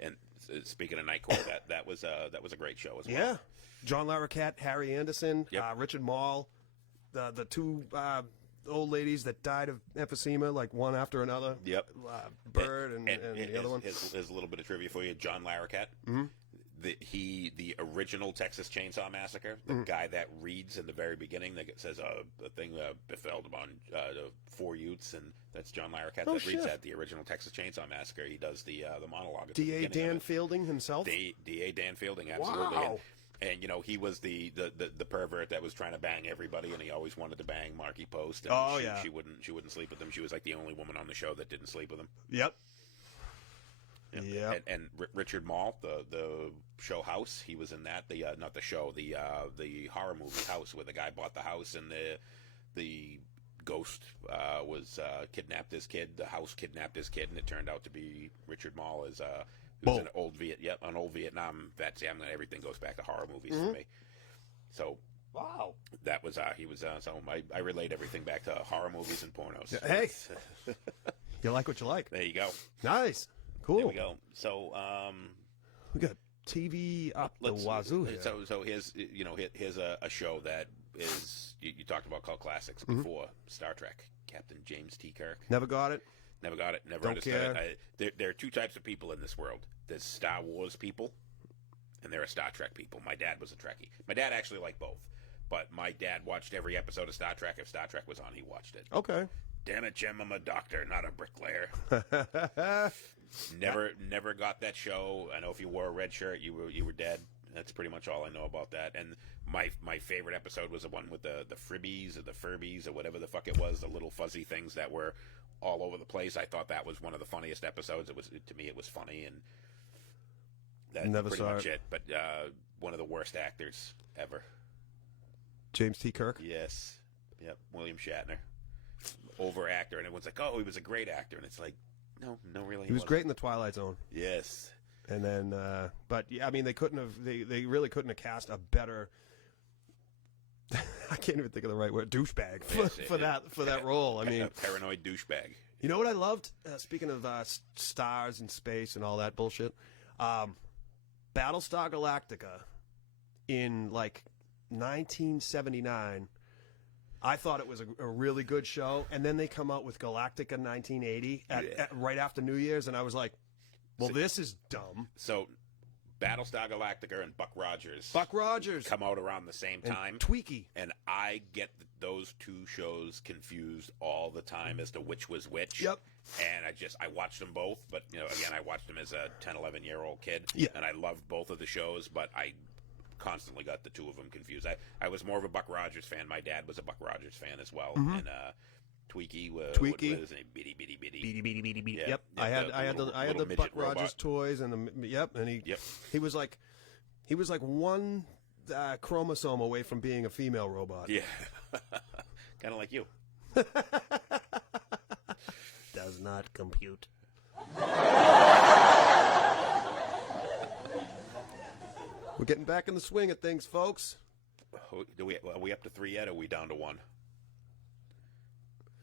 And speaking of Night Court, that was a great show as well. Yeah. John Larroquette, Harry Anderson, Yep. Richard Mall, the 2 old ladies that died of emphysema, like one after another. Yep. Bird and the other one. Here's a little bit of trivia for you. John Larroquette. Mm-hmm. The original Texas Chainsaw Massacre, the guy that reads in the very beginning that says a thing befell upon 4 youths, and that's John Larroquette that reads that, the original Texas Chainsaw Massacre. He does the monologue. D.A. Dan Fielding himself? D.A. Dan Fielding, absolutely. Wow. And he was the pervert that was trying to bang everybody, and he always wanted to bang Marky Post. And she wouldn't sleep with him. She was like the only woman on the show that didn't sleep with him. Yep. Yeah. And Richard Mall, the show House, he was in that. Not the show, the horror movie House, where the guy bought the house and the ghost was kidnapped his kid. The house kidnapped his kid, and it turned out to be Richard Mall as He was an old Vietnam vet. See, everything goes back to horror movies for me. So Wow. that was he was so I relate everything back to horror movies and pornos. Hey, you like what you like. There you go. Nice. Cool. There we go. So we got TV up the wazoo here. So here's a show that is you talked about cult classics before. Star Trek. Captain James T. Kirk. Never got it. Never got it. Never Don't understood care. it. There are two types of people in this world. There's Star Wars people, and there are Star Trek people. My dad was a Trekkie. My dad actually liked both, but my dad watched every episode of Star Trek. If Star Trek was on, he watched it. Okay. Damn it, Jim! I'm a doctor, not a bricklayer. Never got that show. I know if you wore a red shirt, you were dead. That's pretty much all I know about that. And my favorite episode was the one with the Fribbies or the Furbies or whatever the fuck it was, the little fuzzy things that were all over the place. I thought that was one of the funniest episodes. To me, it was funny, and that's Never pretty saw much it. But one of the worst actors ever. James T. Kirk. Yes. Yep. William Shatner. Over actor, and everyone's like, "Oh, he was a great actor," and it's like, no, really. He was great in the Twilight Zone. Yes. And then, but yeah, I mean, they couldn't have. They really couldn't have cast a better. I can't even think of the right word. Douchebag for that role. I mean, paranoid douchebag. You know what I loved? Speaking of stars and space and all that bullshit, Battlestar Galactica in like 1979. I thought it was a really good show, and then they come out with Galactica 1980 right after New Year's, and I was like, well, this is dumb. So, Battlestar Galactica and Buck Rogers come out around the same time. And Tweaky. And I get those two shows confused all the time as to which was which. Yep. And I watched them both, but again, I watched them as a 10, 11-year-old kid. Yeah. And I loved both of the shows, but I constantly got the two of them confused. I was more of a Buck Rogers fan. My dad was a Buck Rogers fan as well. And Tweaky was what was his name? Bitty. Yep. I had the Buck Rogers toys and he was like one chromosome away from being a female robot. Yeah. Kind of like you. Does not compute. We're getting back in the swing of things, folks. Are we up to 3 yet, or are we down to 1?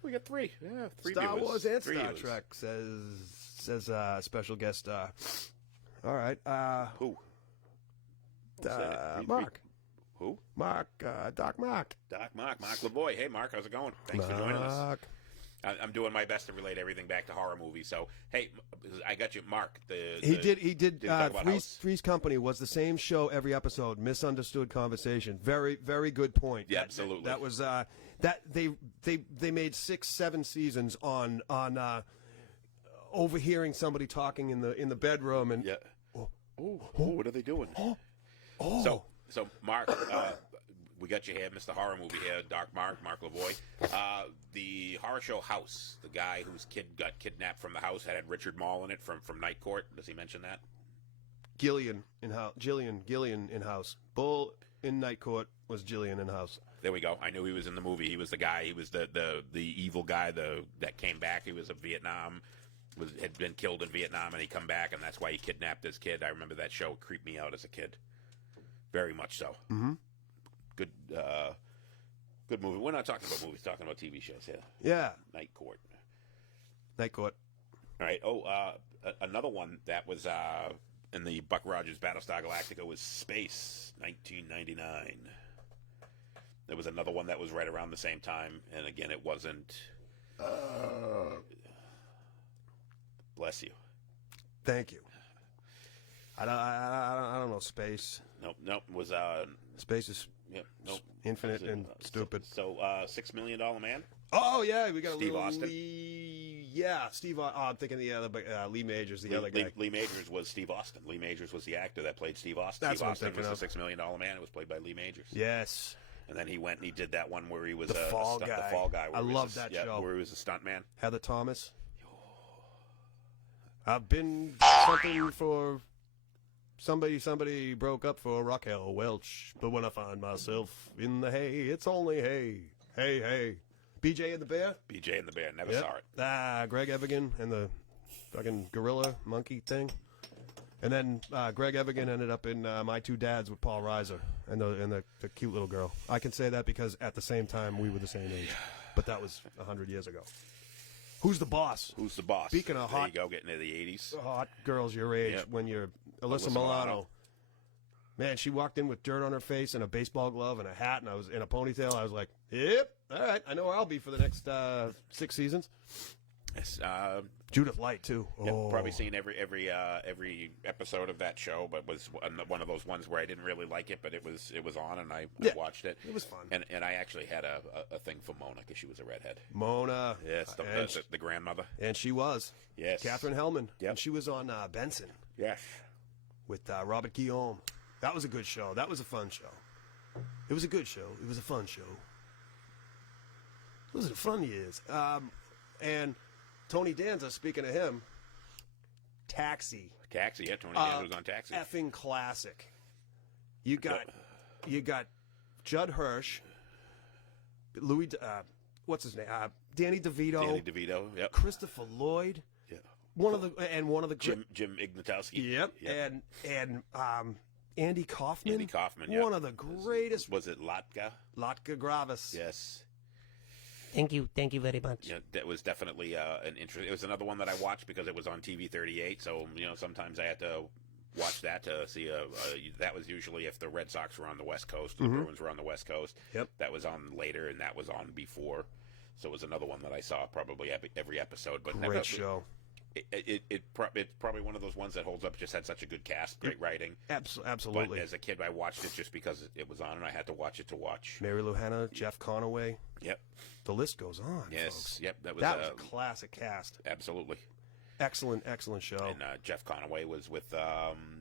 We got 3. Yeah, 3 Star viewers. Wars and Three Star viewers. Trek says special guest. All right. Who? Mark. Who? Mark. Doc Mark. Mark Lavoie. Hey, Mark, how's it going? Thanks for joining us. I'm doing my best to relate everything back to horror movies. So, hey, I got you, Mark. He did. talk about House. Three's Company was the same show every episode. Misunderstood conversation. Very, very good point. Yeah, absolutely. That was that they made 6-7 seasons on overhearing somebody talking in the bedroom and what are they doing? So Mark, we got you here, Mr. Horror Movie here, Mark Lavoie. The horror show House, the guy whose kid got kidnapped from the house had Richard Mall in it from Night Court. Does he mention that? Gillian in house. Bull in Night Court was Gillian in house. There we go. I knew he was in the movie. He was the guy. He was the evil guy that came back. He was had been killed in Vietnam, and he come back, and that's why he kidnapped his kid. I remember that show. It creeped me out as a kid, very much so. Mm-hmm. Good movie. We're not talking about movies. We're talking about TV shows here. Yeah. Night Court. All right. Another one that was in the Buck Rogers Battlestar Galactica was Space, 1999. There was another one that was right around the same time, and again, it wasn't. Bless you. Thank you. I don't know space. Nope. Was Space is infinite and stupid. So, $6 Million Man. Oh yeah, we got Steve Austin. Steve. I'm thinking the other, Lee Majors, the other guy. Lee Majors was Steve Austin. Lee Majors was the actor that played Steve Austin. That's Steve what Austin I'm thinking was of. the $6 Million Man. It was played by Lee Majors. Yes. And then he went and he did that one where he was The Fall Guy. The Fall Guy. I love that show. Where he was a stuntman. Heather Thomas. I've been something for somebody broke up for Raquel Welch, but when I find myself in the hay, it's only hay. Hey. BJ and the Bear? BJ and the Bear. Never saw it. Greg Evigan and the fucking gorilla monkey thing. And then Greg Evigan ended up in My Two Dads with Paul Reiser and the cute little girl. I can say that because at the same time we were the same age, but that was 100 years ago. Who's the boss? Who's the boss? Speaking of hot, there you go, getting into the 80s. Hot girls your age when you're Alyssa Milano. Man, she walked in with dirt on her face and a baseball glove and a hat, and I was in a ponytail. I was like, "Yep, all right, I know where I'll be for the next 6 seasons." Yes, Judith Light too. probably seen every episode of that show, but was one of those ones where I didn't really like it, but it was on, and I watched it. It was fun, and I actually had a thing for Mona because she was a redhead. Mona, yes, the grandmother, and she was Catherine Hellman. Yep. And she was on Benson. Yes, with Robert Guillaume. That was a good show. That was a fun show. It was a good show. It was a fun show. Those are the fun years. And Tony Danza, speaking of him, Taxi. Taxi, yeah, Tony Danza was on Taxi. Effing classic. You got Judd Hirsch, Louis, what's his name? Danny DeVito. Yep. Christopher Lloyd. Yeah. One of the Jim Ignatowski. Yep. And Andy Kaufman. Andy Kaufman, yeah. One of the greatest. Was it Latka? Latka Gravis. Yes. Thank you very much. Yeah, that was definitely an interest. It was another one that I watched because it was on TV 38. So sometimes I had to watch that to see. That was usually if the Red Sox were on the West Coast, the Bruins were on the West Coast. Yep. That was on later, and that was on before. So it was another one that I saw probably every episode. But great show. It's probably one of those ones that holds up. It just had such a good cast, great writing. Absolutely. But as a kid, I watched it just because it was on, and I had to watch it to watch. Mary Lou Hanna, Jeff Conaway. Yep. The list goes on. Yes. Folks. Yep. That was a classic cast. Absolutely. Excellent show. And Jeff Conaway was with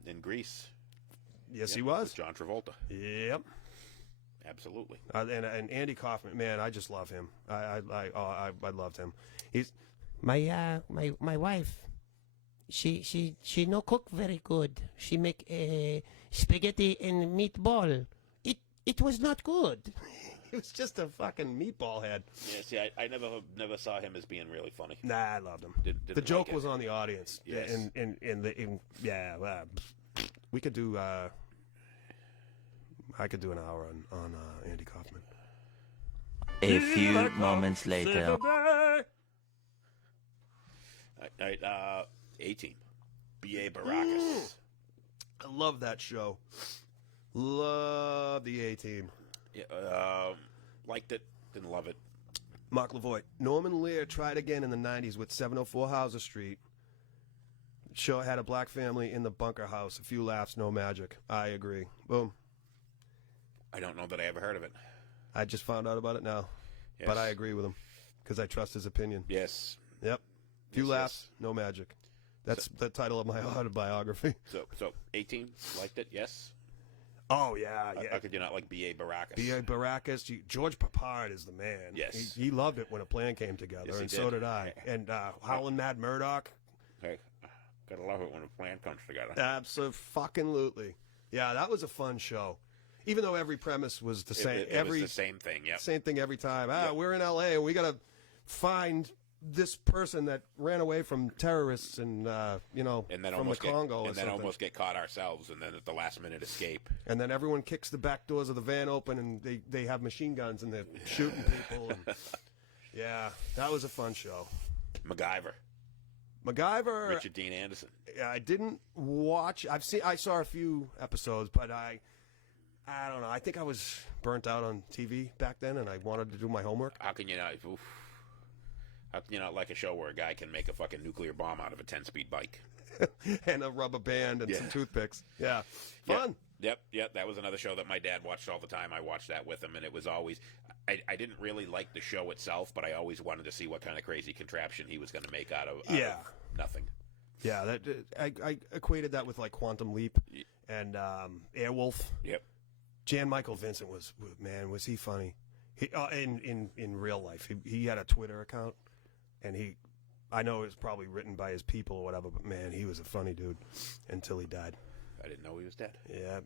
in Greece. Yes, he was. With John Travolta. Yep. Absolutely. And Andy Kaufman, man, I just love him. I loved him. He's. My wife, she no cook very good. She make spaghetti and meatball. It was not good. It was just a fucking meatball head. Yeah, see, I never saw him as being really funny. Nah, I loved him. Didn't the joke like was on the audience. Yes. We could do. I could do an hour on Andy Kaufman. A few moments later. All right, A-Team. B.A. Baracus. I love that show. Love the A-Team. Yeah, liked it, didn't love it. Mark Lavoie. Norman Lear tried again in the 90s with 704 Hauser Street. Show had a black family in the bunker house. A few laughs, no magic. I agree. Boom. I don't know that I ever heard of it. I just found out about it now. Yes. But I agree with him because I trust his opinion. Yes. Yep. Few Yes, laughs, no magic. That's the title of my autobiography. So A-Team, liked it, yes? Oh, yeah. How could you not like B.A. Baracus? B.A. Baracus. George Papard is the man. Yes. He loved it when a plan came together, Yes, and he so did. did I. And Howlin' Mad Murdoch. Hey, gotta love it when a plan comes together. Absolutely. Yeah, that was a fun show. Even though every premise was the same. It was the same thing, yeah. Same thing every time. Yep. We're in L.A., and we got to find this person that ran away from terrorists and, from the Congo. And then almost get caught ourselves, and then at the last minute escape. And then everyone kicks the back doors of the van open, and they have machine guns, and they're shooting people. And, yeah, that was a fun show. MacGyver. Richard Dean Anderson. I didn't watch. I saw a few episodes, but I don't know. I think I was burnt out on TV back then, and I wanted to do my homework. How can you not? How can you not like a show where a guy can make a fucking nuclear bomb out of a 10-speed bike? And a rubber band and some toothpicks. Yeah. Fun. Yep. That was another show that my dad watched all the time. I watched that with him, and it was always... I didn't really like the show itself, but I always wanted to see what kind of crazy contraption he was going to make out of nothing. Yeah, I equated that with, like, Quantum Leap and Airwolf. Yep. Jan Michael Vincent was he funny? He, in real life, he had a Twitter account, and I know it was probably written by his people or whatever, but man, he was a funny dude until he died. I didn't know he was dead. Yeah.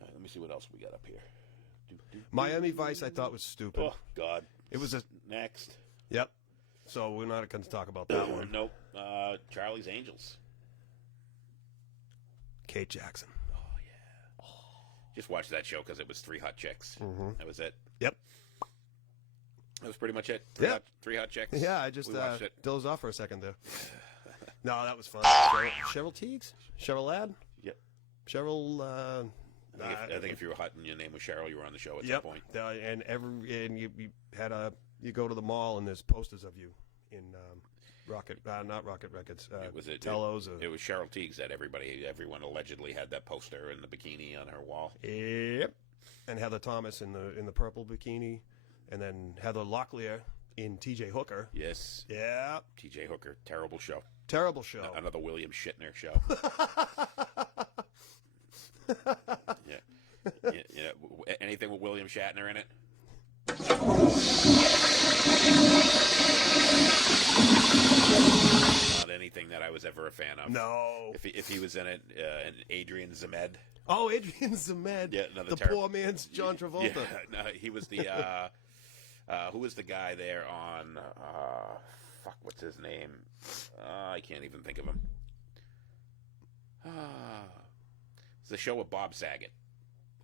Let me see what else we got up here. Miami Vice, I thought was stupid. Oh God! It was next. Yep. So we're not going to talk about that one. Nope. Charlie's Angels. Kate Jackson. Just watched that show because it was 3 hot chicks. That was it. Yep. That was pretty much it. Yeah. Three hot chicks. Yeah, I just we watched it. dozed off for a second there. No, that was fun. Cheryl Teagues? Cheryl Ladd? Yep. Cheryl, I think if you were hot and your name was Cheryl, you were on the show at yep. that point. And you had you go to the mall and there's posters of you in not Rocket Records. Tellos. It was Cheryl Teagues that everyone allegedly had that poster and the bikini on her wall. Yep. And Heather Thomas in the purple bikini, and then Heather Locklear in T.J. Hooker. Yes. Yeah. T.J. Hooker, terrible show. Terrible show. Another William Shatner show. Yeah. Anything with William Shatner in it? Not anything that I was ever a fan of. No. If he was in it, and Adrian Zemed. Oh, Adrian Zemed. Yeah, the poor man's John Travolta. Yeah, no, he was the who was the guy there on what's his name? I can't even think of him. It's the show with Bob Saget.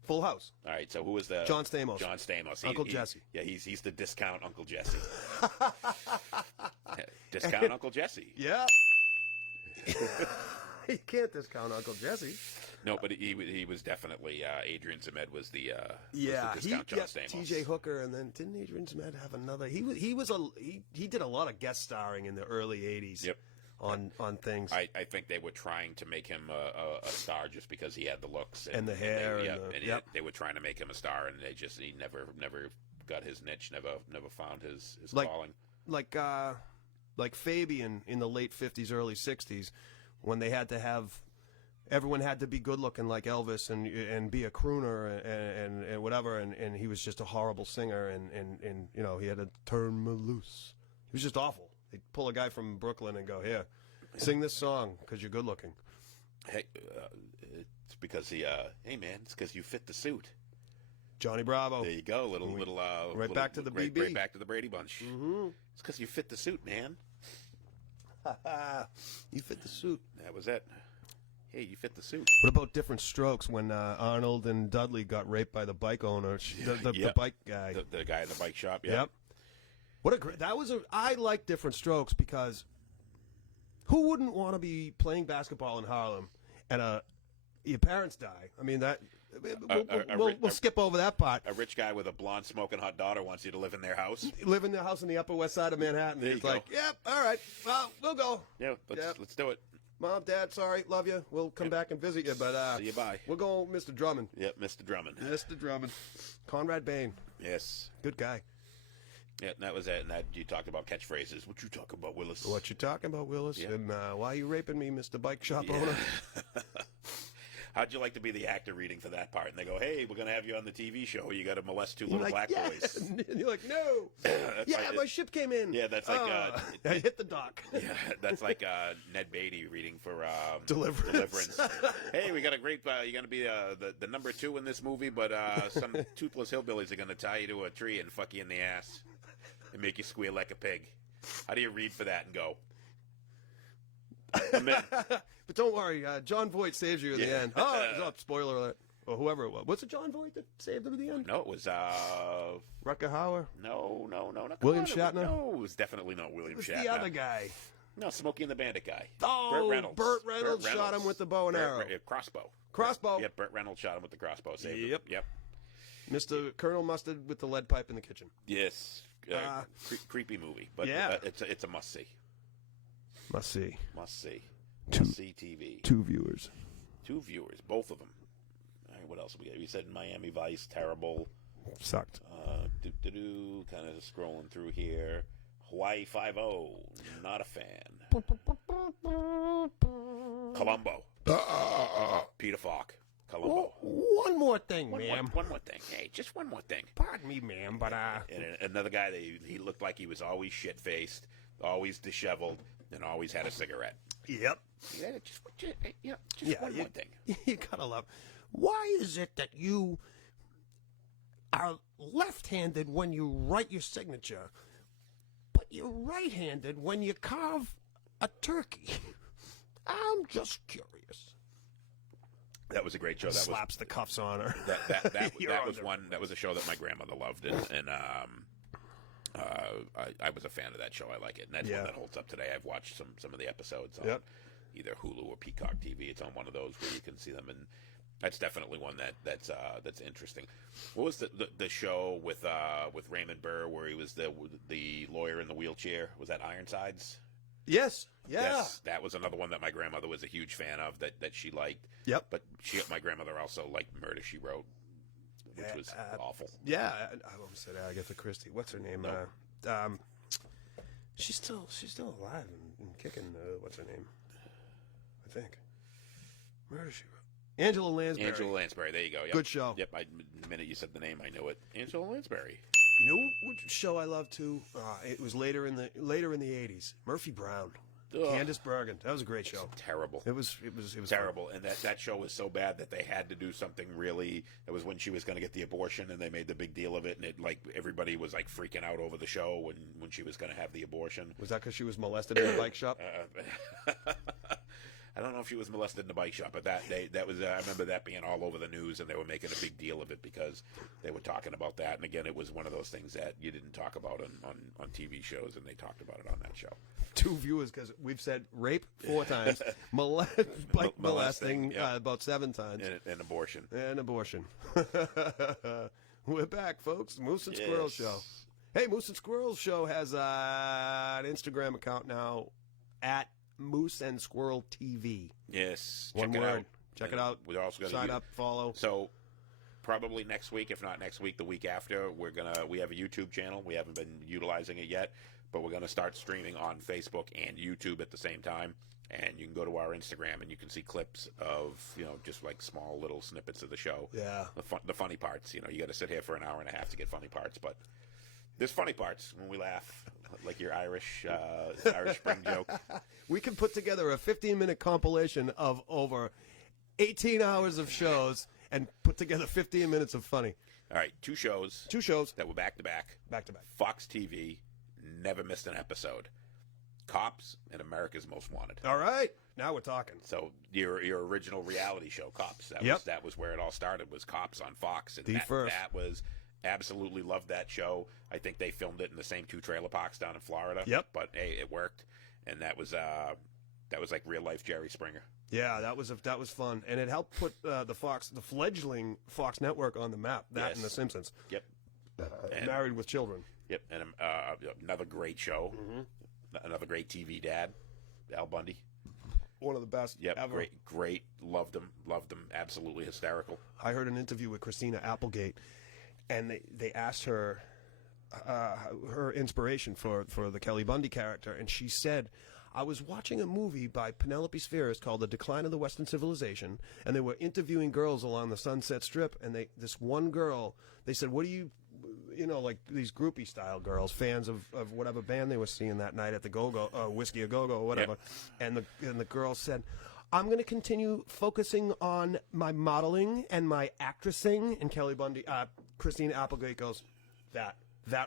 Full House. All right, so who was the John Stamos? John Stamos. Uncle Jesse. Yeah, he's the discount Uncle Jesse. Discount Uncle Jesse. Yeah. You can't discount Uncle Jesse. No, but he was definitely Adrian Zemed was the He discount John Stamos. T.J. Hooker, and then didn't Adrian Zemed have another? He did a lot of guest starring in the early '80s. Yep. On things. I think they were trying to make him a star just because he had the looks and the hair. They were trying to make him a star, and he never got his niche, never found his calling. Like Fabian in the late '50s, early '60s, when they had to have everyone had to be good looking like Elvis and be a crooner and whatever, and he was just a horrible singer, and he had to turn me loose. He was just awful. They'd pull a guy from Brooklyn and go, here, sing this song because you're good looking. Hey, it's because hey man, it's because you fit the suit. Johnny Bravo. There you go, back to the BB. Right back to the Brady Bunch. Mm-hmm. It's because you fit the suit, man. You fit the suit. That was it. Hey, you fit the suit. What about Different Strokes when Arnold and Dudley got raped by the bike owner, the bike guy, the guy in the bike shop? Yep. What a great! I like Different Strokes because who wouldn't want to be playing basketball in Harlem and your parents die? I mean that. We'll skip over that part. A rich guy with a blonde, smoking hot daughter wants you to live in their house. Live in their house in the Upper West Side of Manhattan. There it's like, yep, all right, well, we'll go. Yeah, let's do it. Mom, Dad, sorry, love you. We'll come back and visit you, but see you, bye. We'll go, Mr. Drummond. Yep, Mr. Drummond. Mr. Drummond. Conrad Bain. Yes, good guy. Yeah, that was it. And that you talked about catchphrrases. What you talking about, Willis? What you talking about, Willis? Yeah. And why are you raping me, Mr. Bike Shop owner? How'd you like to be the actor reading for that part? And they go, hey, we're going to have you on the TV show. You got to molest 2 little black boys. And you're like, no. My ship came in. Yeah, that's like... I hit the dock. Yeah, that's like Ned Beatty reading for Deliverance. Hey, we got a great... you're going to be the number 2 in this movie, but some toothless hillbillies are going to tie you to a tree and fuck you in the ass and make you squeal like a pig. How do you read for that and go? I'm in. But don't worry, John Voight saves you in the end. Oh, spoiler alert. Or whoever it was. Was it John Voight that saved him at the end? No, it was... Rutger Hauer? No. Not William Shatner? No, it was definitely not William Shatner. The other guy. No, Smokey and the Bandit guy. Oh, Burt Reynolds shot him with the bow and arrow. Crossbow. Yeah, Burt Reynolds shot him with the crossbow. Saved him. Yep. Mr. Colonel Mustard with the lead pipe in the kitchen. Yes. Creepy movie. But it's a must-see. Must-see. Must-see TV. 2 viewers. 2 viewers, both of them. All right, what else we got? We said Miami Vice, terrible. Sucked. Kind of scrolling through here. Hawaii Five-0, not a fan. Columbo. Peter Falk. Columbo. One more thing, ma'am. One more thing. Hey, just one more thing. Pardon me, ma'am, but And another guy that he looked like he was always shit-faced, always disheveled, and always had a cigarette. Yep. Just one more thing. You gotta love. Why is it that you are left-handed when you write your signature, but you're right-handed when you carve a turkey? I'm just curious. That was a great show. That Slaps the cuffs on her. that was one. That was a show that my grandmother loved, and I was a fan of that show. I like it, and that's one that holds up today. I've watched some of the episodes on either Hulu or Peacock TV. It's on one of those where you can see them, and that's definitely one that's interesting. What was the show with Raymond Burr where he was the lawyer in the wheelchair? Was that Ironsides? Yes. Yeah. Yes, that was another one that my grandmother was a huge fan of that she liked. Yep. But my grandmother also liked Murder, She Wrote, which was awful. Yeah. I almost said Agatha Christie. What's her name? No. She's still alive and kicking. What's her name? I think. Murder, She Wrote. Angela Lansbury. Angela Lansbury. There you go. Yep. Good show. Yep. The minute you said the name, I knew it. Angela Lansbury. You know which show I love too? It was later in the 80s. Murphy Brown. Ugh. Candace Bergen. That was a great show. Terrible. It was terrible. And that show was so bad that they had to do something really. It was when she was going to get the abortion, and they made the big deal of it, and it everybody was freaking out over the show when she was going to have the abortion. Was that because she was molested in a bike shop? I don't know if she was molested in the bike shop, but that was I remember that being all over the news, and they were making a big deal of it because they were talking about that. And again, it was one of those things that you didn't talk about on TV shows, and they talked about it on that show. 2 viewers, because we've said rape 4 times, bike molesting about 7 times, and abortion. And abortion. We're back, folks. Moose and Squirrel Show. Hey, Moose and Squirrel Show has an Instagram account now at Moose and Squirrel TV. Yes. One check word. It out. Check it out. We're also sign up, follow. So probably next week, if not next week, the week after, we have a YouTube channel. We haven't been utilizing it yet, but we're gonna start streaming on Facebook and YouTube at the same time. And you can go to our Instagram and you can see clips of just small little snippets of the show. Yeah. The funny parts. You got to sit here for an hour and a half to get funny parts, but there's funny parts when we laugh, like your Irish Spring joke. We can put together a 15-minute compilation of over 18 hours of shows and put together 15 minutes of funny. All right, 2 shows. 2 shows. That were back to back. Back to back. Fox TV, never missed an episode. Cops and America's Most Wanted. All right, now we're talking. So your original reality show, Cops. That was where it all started. Was Cops on Fox, and that was absolutely loved that show. I think they filmed it in the same 2 trailer parks down in Florida. Yep. But hey, it worked, and that was like real life Jerry Springer. Yeah, that was fun, and it helped put the fledgling Fox network on the map. That and The Simpsons. Yep. And Married with Children. Yep, and another great show. Mm-hmm. Another great TV dad, Al Bundy. One of the best ever. Great. Loved him. Absolutely hysterical. I heard an interview with Christina Applegate, and they asked her her inspiration for the Kelly Bundy character, and she said, I was watching a movie by Penelope Spheris called The Decline of the Western Civilization, and they were interviewing girls along the Sunset Strip, and this one girl, they said, what do you like these groupie style girls, fans of whatever band they were seeing that night at the Go-Go, Whiskey a Go-Go or whatever. Yep. And the girl said, I'm going to continue focusing on my modeling and my actressing. And Christina Applegate goes, that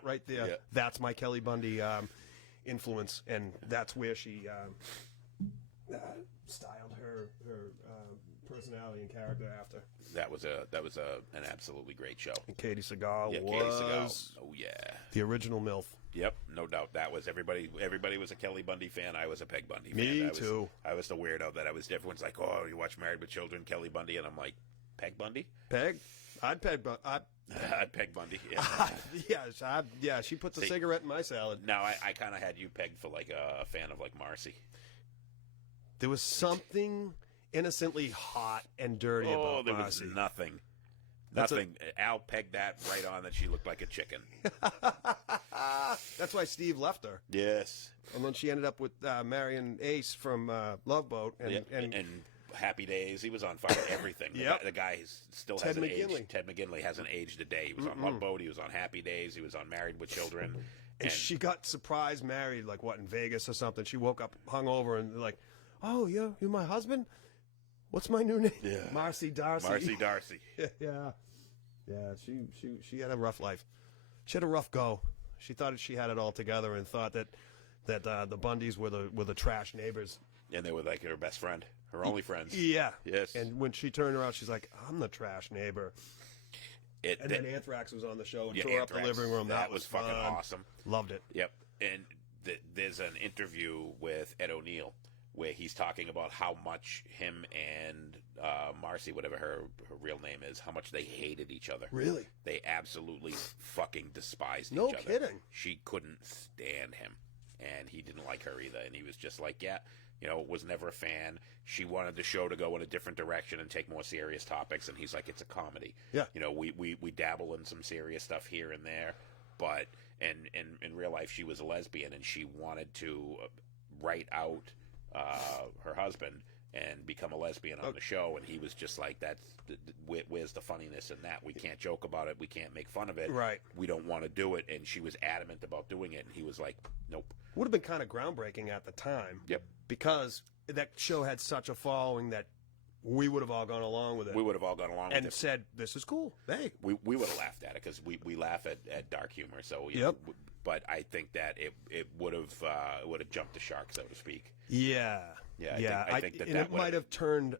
right there, that's my Kelly Bundy influence. And that's where she styled her personality and character after. That was an absolutely great show. And Katie Seagal Katie Seagal. Oh yeah, the original MILF. Yep, no doubt. That was everybody. Everybody was a Kelly Bundy fan. I was a Peg Bundy fan. Me too. I was the weirdo that everyone's like, oh, you watch Married with Children, Kelly Bundy, and I'm like, Peg Bundy. Peg. I'd Peg Bundy. I'd Peg Bundy. Yeah. She puts a cigarette in my salad. No, I kind of had you pegged for a fan of Marcy. There was something innocently hot and dirty about there Marcy. Was nothing. Nothing. Al pegged that right on that she looked like a chicken. That's why Steve left her. Yes. And then she ended up with marrying Ace from Love Boat. And Happy Days. He was on fire. Everything. The guy still hasn't aged. Ted McGinley hasn't aged a day. He was on Love Boat. He was on Happy Days. He was on Married with Children. And she got surprise married, in Vegas or something. She woke up hungover and oh, you're my husband? What's my new name? Yeah. Marcy Darcy. Marcy Darcy. Yeah. She had a rough life. She had a rough go. She thought she had it all together and thought that that the Bundys were the trash neighbors. And they were like her best friend, her only friends. Yeah. Yes. And when she turned around, she's like, "I'm the trash neighbor." And then Anthrax was on the show and tore up the living room. That was fucking fun. awesome. Loved it. Yep. And there's an interview with Ed O'Neill where he's talking about how much him and Marcy, whatever her real name is, how much they hated each other. Really? They absolutely fucking despised No each other. kidding. She couldn't stand him, and he didn't like her either. And he was just like, yeah, was never a fan. She wanted the show to go in a different direction and take more serious topics, and he's like, it's a comedy. Yeah. We dabble in some serious stuff here and there, but and in real life she was a lesbian, and she wanted to write out her husband and become a lesbian on the show, and he was just like, where's the funniness in that? We can't joke about it, we can't make fun of it, Right. We don't want to do it. And she was adamant about doing it, and he was like, nope. Would have been kind of groundbreaking at the time. Yep. Because that show had such a following that we would have all gone along with it. We would have all gone along and with it. said, "This is cool." Hey, we would have laughed at it because we laugh at dark humor. So Yep. But I think that it would have jumped the shark, so to speak. yeah, Yeah, I think that and it might have turned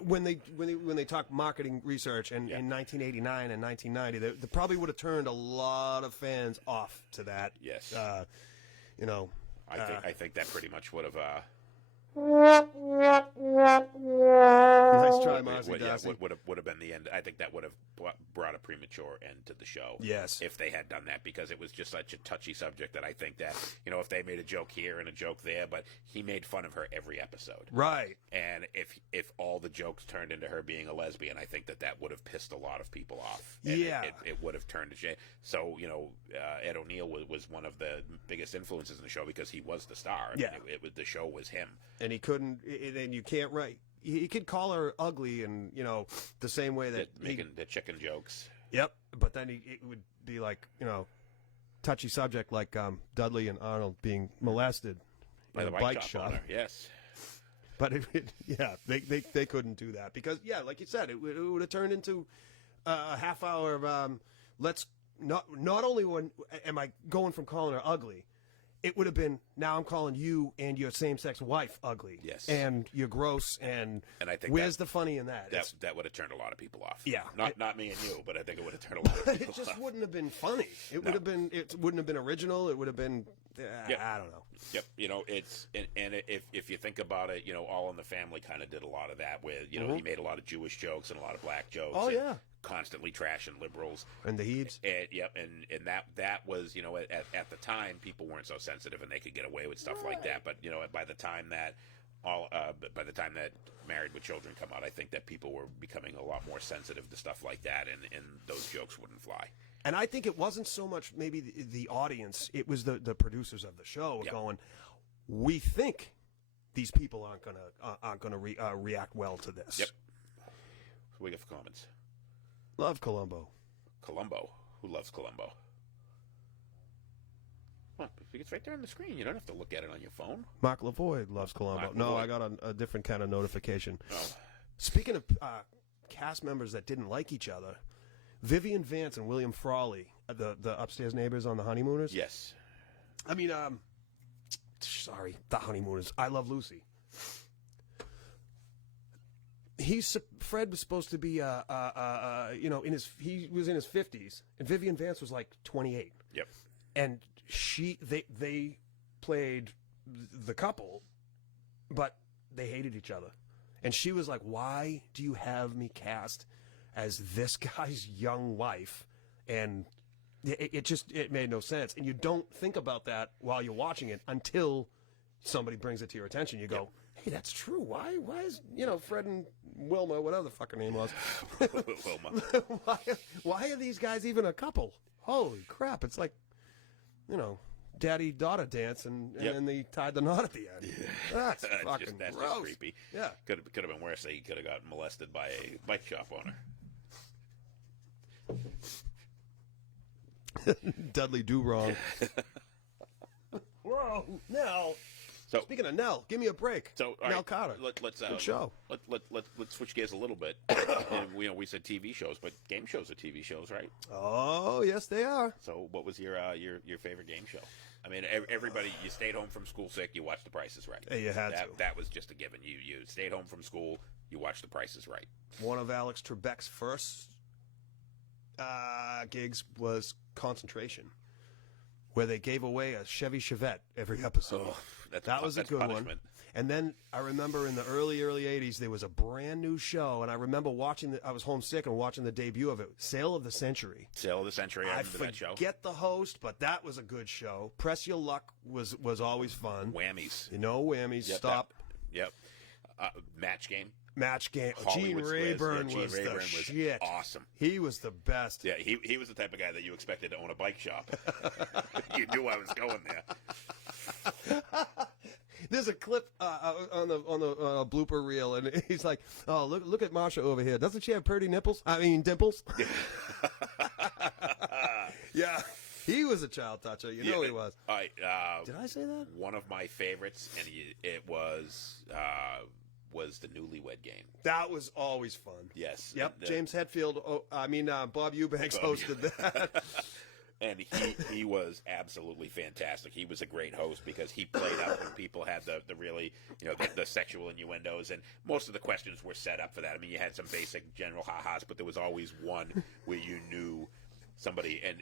when they talk marketing research and in 1989 and 1990, they probably would have turned a lot of fans off to that. Yes. I I think that pretty much would have. Nice try, Marcy Darcy. Would have been the end. I think that would have brought a premature end to the show. Yes. If they had done that, because it was just such a touchy subject that I think that, if they made a joke here and a joke there, but he made fun of her every episode. Right. And if all the jokes turned into her being a lesbian, I think that would have pissed a lot of people off. And Yeah. It would have turned to shame. So, Ed O'Neill was one of the biggest influences in the show because he was the star. Yeah. The show was him. And he couldn't, and you can't write. He could call her ugly, and the same way that Making the chicken jokes. Yep, but then it would be like touchy subject like Dudley and Arnold being molested By in the a bike bike shop shop. owner, yes. But they couldn't do that because like you said, it would have turned into a half hour of let's not only am I going from calling her ugly. It would have been, now I'm calling you and your same-sex wife ugly. Yes. And you're gross, and I think where's the funny in that? That would have turned a lot of people off. Yeah. Not me and you, but I think it would have turned a lot of people It just off. wouldn't have been funny. It wouldn't have been original. It would have been, I don't know. Yep, it's and if you think about it, All in the Family kind of did a lot of that, where he made a lot of Jewish jokes and a lot of black jokes. Oh, and yeah. constantly trashing liberals. And the Hebes. And that was at the time people weren't so sensitive and they could get away with stuff like that. But by the time that Married with Children come out, I think that people were becoming a lot more sensitive to stuff like that, and those jokes wouldn't fly. And I think it wasn't so much maybe the audience; it was the producers of the show going, "We think these people aren't gonna react well to this." Yep. So we get for comments. Love Columbo. Columbo. Who loves Columbo? Well, it's right there on the screen. You don't have to look at it on your phone. Mark Lavoie loves Columbo. Mark No, Lavoie. I got a different kind of notification. Oh. Speaking of cast members that didn't like each other, Vivian Vance and William Frawley, the upstairs neighbors on The Honeymooners. Yes. I mean, sorry, The Honeymooners. I Love Lucy. Fred was supposed to be, he was in his 50s, and Vivian Vance was like 28. Yep. And they played the couple, but they hated each other. And she was like, "Why do you have me cast as this guy's young wife?" And it made no sense. And you don't think about that while you're watching it until somebody brings it to your attention. You go, "Hey, that's true. Why is Fred and Wilma, whatever the fuck her name was, Wilma. why are these guys even a couple? Holy crap! It's like, daddy-daughter dance, and then they tied the knot at the end. That's fucking that's gross. just creepy. Yeah. Could have been worse. He could have gotten molested by a bike shop owner. Dudley do wrong. Whoa, Nell. So Speaking of Nell, give me a break. So all Nell right, Carter. Let's Good show. Let's switch gears a little bit. And we said TV shows, but game shows are TV shows, right? Oh, yes, they are. So what was your favorite game show? I mean, everybody, you stayed home from school sick, you watched The Price is Right. Hey, you had to. That was just a given. You stayed home from school, you watched The Price is Right. One of Alex Trebek's first gigs was Concentration, where they gave away a Chevy Chevette every episode. Oh, that was a good punishment. one. And then I remember in the early 80s, there was a brand new show, and I remember I was homesick and watching the debut of it, Sale of the Century. Sale of the Century, I remember that show. I forget the host, but that was a good show. Press Your Luck was always fun. Whammies. You know, Whammies. Yep, Stop. Yep. Match Game. Match Game. Hollywood Gene Rayburn Squiz. was Gene the Rayburn was shit. awesome. He was the best. Yeah, he was the type of guy that you expected to own a bike shop. You knew I was going there. There's a clip on the blooper reel, and he's like, "Oh, look at Marsha over here. Doesn't she have pretty nipples? I mean, dimples." Yeah, he was a child toucher. You know he was. Did I say that? One of my favorites, and it was the Newlywed Game. That was always fun. Yes. Yep. James Hetfield. Bob Eubanks hosted that. And he was absolutely fantastic. He was a great host because he played up when people had the really, the sexual innuendos, and most of the questions were set up for that. I mean, you had some basic general ha-has, but there was always one where you knew somebody, and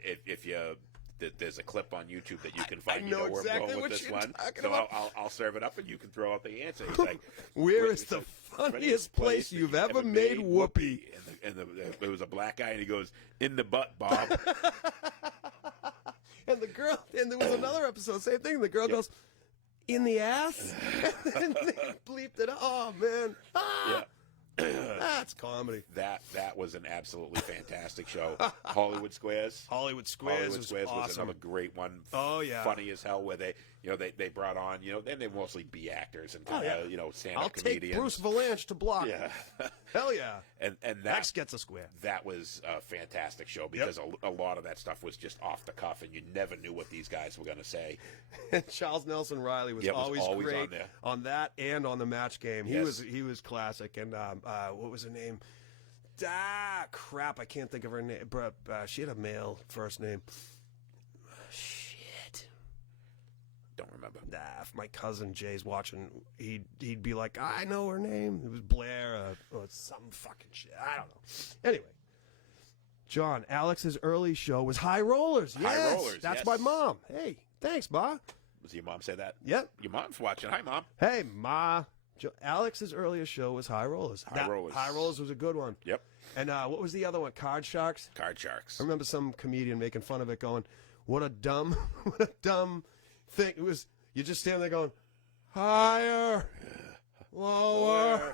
there's a clip on YouTube that you can find. I know where exactly I'm going what with this you're one. talking So about. I'll serve it up, and you can throw out the answer. He's like, Where is the funniest place you've ever made whoopee? And there was a black guy, and he goes, "In the butt, Bob." And the girl, and there was another episode, same thing. The girl goes, "In the ass?" And they bleeped it. Oh man, that's comedy. That was an absolutely fantastic show. Hollywood Squares. Hollywood Squares was awesome. another great one. Oh yeah, funny as hell. Where they brought on then they mostly be actors and stand up comedians. I'll take Bruce Valanche to block. Yeah, hell yeah. And Max gets a square. That was a fantastic show because a lot of that stuff was just off the cuff, and you never knew what these guys were going to say. And Charles Nelson Riley was always great on there. On that and on the Match Game. He was classic. And what was her name? Crap, I can't think of her name. She had a male first name. Shit. Don't remember. If my cousin Jay's watching, he'd be like, I know her name. It was Blair or some fucking shit. I don't know. Anyway, John, Alex's early show was High Rollers. High Rollers, That's yes. my mom. Hey, thanks, Ma. Was your mom say that? Yep. Your mom's watching. Hi, Mom. Hey, Ma. Alex's earliest show was High Rollers. High Rollers. High Rollers was a good one. Yep. And what was the other one? Card Sharks? Card Sharks. I remember some comedian making fun of it going, what a dumb thing. It was, you just stand there going, higher, lower.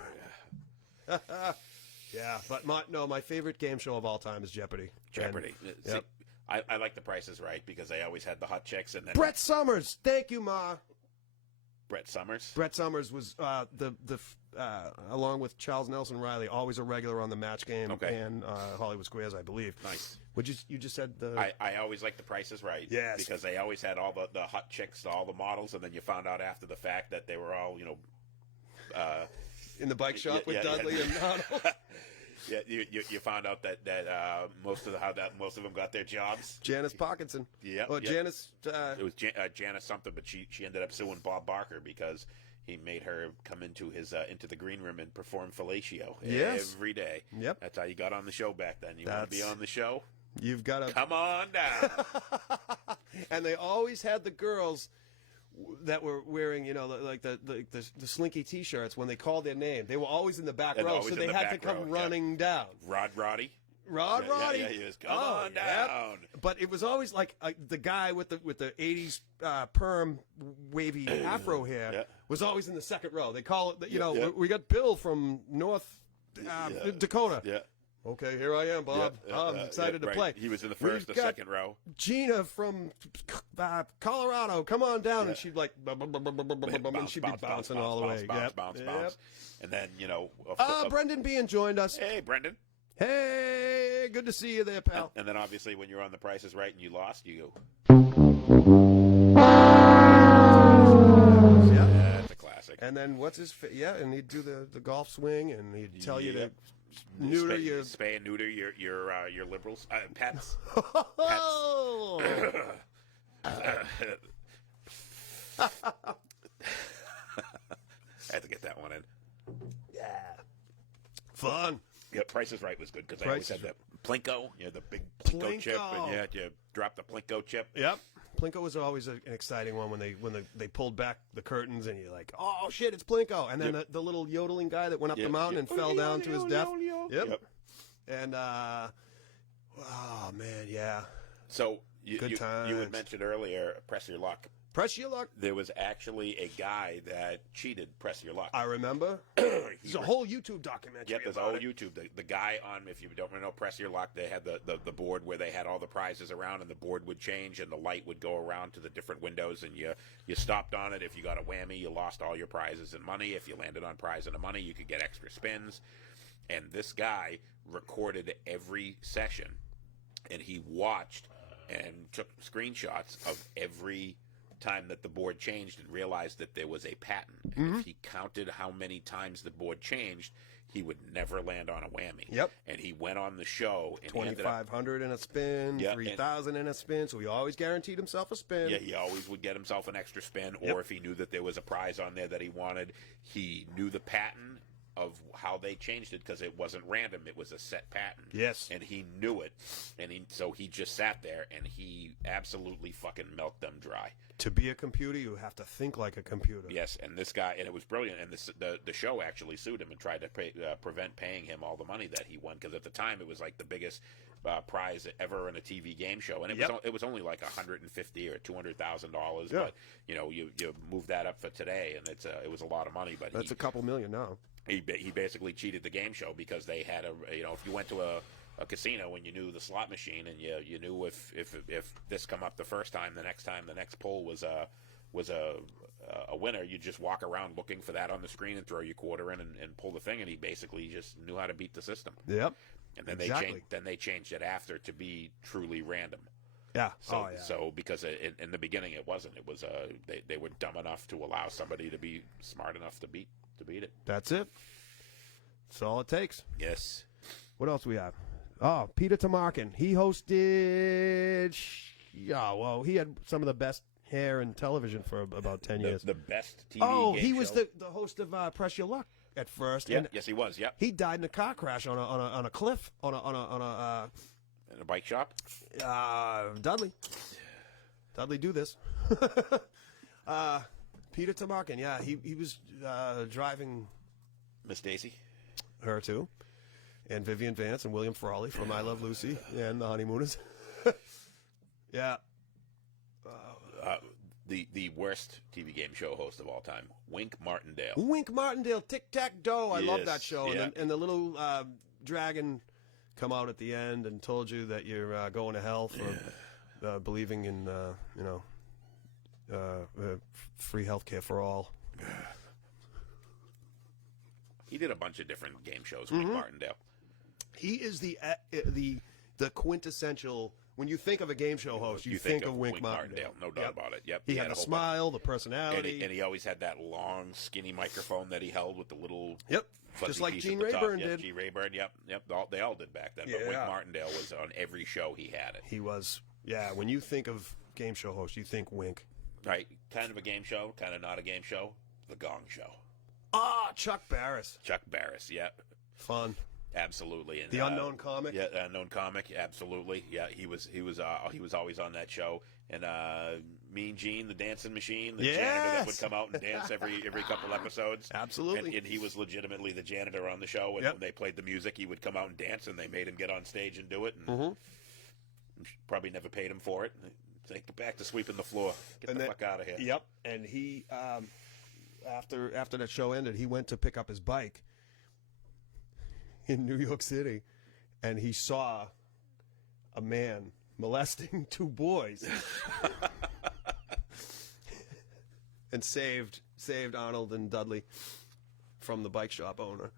Yeah, but my favorite game show of all time is Jeopardy. Jeopardy. And, See, I like The Price is Right because they always had the hot chicks. And then Brett Summers. Thank you, Ma. Brett Summers. Brett Summers was along with Charles Nelson Riley, always a regular on the Match Game and Hollywood Squares, I believe. Nice. You just said the. I always liked The Price is Right. Yes. Because they always had all the hot chicks, all the models, and then you found out after the fact that they were all in the bike shop with Dudley and Donald. Yeah, you found out that most of them got their jobs. Janice Parkinson. Yeah. Janice. It was Janice something, but she ended up suing Bob Barker because he made her come into the green room and perform fellatio every day. Yep. That's how you got on the show back then. You want to be on the show? You've got to come on down. And they always had the girls that were wearing, like the slinky T-shirts when they called their name. They were always in the back row, so they had to come running down. Roddy. Roddy. Yeah, he was, come on down. But it was always like the guy with the 80s perm wavy afro hair was always in the second row. They call it, we got Bill from North Dakota. Yeah. Okay, here I am, Bob. I'm excited to play. He was in the first or second row. Gina from Colorado, come on down. And she'd and she'd be bouncing all the way. Bounce. And then, Brendan Behan joined us. Hey, Brendan. Hey, good to see you there, pal. And then obviously when you're on The Price is Right and you lost, you go. Yeah, that's a classic. And then and he'd do the golf swing, and he'd tell you to neuter your spay and neuter your liberals pets. Oh. I had to get that one in. Yeah. Fun. Yeah, Price is Right was good because I Price always had is that Plinko, the big Plinko chip, Plinko. and you drop the Plinko chip. Yep. Plinko was always an exciting one when they pulled back the curtains and you're like, oh shit, it's Plinko. And then the little yodeling guy that went up the mountain and fell down to his death. Yep. And oh man, yeah. So you times. You had mentioned earlier, Press Your Luck. Press Your Luck. There was actually a guy that cheated Press Your Luck. I remember. There's a whole YouTube documentary. Yep, there's a about whole it. YouTube. The guy on, if you don't know, Press Your Luck, they had the board where they had all the prizes around, and the board would change, and the light would go around to the different windows, and you stopped on it. If you got a whammy, you lost all your prizes and money. If you landed on prize and money, you could get extra spins. And this guy recorded every session, and he watched and took screenshots of every time that the board changed and realized that there was a pattern. And if he counted how many times the board changed, he would never land on a whammy. Yep. And he went on the show and 2,500 in a spin, Yeah, 3,000 in a spin. So he always guaranteed himself a spin. Yeah, he always would get himself an extra spin, or if he knew that there was a prize on there that he wanted, he knew the pattern of how they changed it because it wasn't random; it was a set pattern. Yes, and he knew it, and so he just sat there and he absolutely fucking milked them dry. To be a computer, you have to think like a computer. Yes, and this guy, and it was brilliant. And the show actually sued him and tried to prevent paying him all the money that he won because at the time it was like the biggest prize ever in a TV game show, and it was only like $150,000 or $200,000. Yeah. But you move that up for today, and it was a lot of money. But That's a couple million now. He basically cheated the game show because they had if you went to a casino and you knew the slot machine and you knew if this come up the first time, the next pull was a winner, you just walk around looking for that on the screen and throw your quarter in and pull the thing, and he basically just knew how to beat the system. Yep. And then they changed it after to be truly random. Yeah. So because in the beginning it wasn't. It was they were dumb enough to allow somebody to be smart enough to beat it. That's it. That's all it takes. Yes. What else we have? Oh, Peter Tamarkin. He hosted. Yeah, well, he had some of the best hair in television for about 10 years. The best TV Oh, game he was show. the host of Press Your Luck at first. Yeah, and yes, he was. Yep. he died in a car crash on a cliff on a In a bike shop. Dudley. Dudley, do this. Peter Tamarkin. Yeah, he was driving Miss Daisy. her too, and Vivian Vance and William Frawley from I Love Lucy and The Honeymooners. Yeah. The worst TV game show host of all time, Wink Martindale. Wink Martindale, Tic Tac Doe. I love that Yes, show. yeah. And the little dragon come out at the end and told you that you're going to hell for believing in free healthcare for all. He did a bunch of different game shows, Wink Martindale. He is the quintessential. When you think of a game show host, you think of Wink Martindale. No doubt about it. Yep. He had the a whole smile, the bunch. personality. And he always had that long, skinny microphone that he held with the little fuzzy Just like piece Gene at the top. Rayburn Yeah, did. Gene Rayburn, yep. They all did back then. But Wink Yeah. Martindale was on every show he had it. He was, when you think of game show host, you think Wink. Right. Kind of a game show, kind of not a game show. The Gong Show. Chuck Barris. Chuck Barris, yeah. Fun. Absolutely. And, The unknown comic. Yeah, unknown comic, absolutely. Yeah, he was always on that show. And Mean Gene, the dancing machine, the janitor that would come out and dance every couple episodes. Absolutely. And he was legitimately the janitor on the show. And when they played the music, he would come out and dance, and they made him get on stage and do it. And probably never paid him for it. Say, get back to sweeping the floor. Get the fuck out of here. Yep. And he, after that show ended, he went to pick up his bike in New York City, and he saw a man molesting two boys, and saved Arnold and Dudley from the bike shop owner.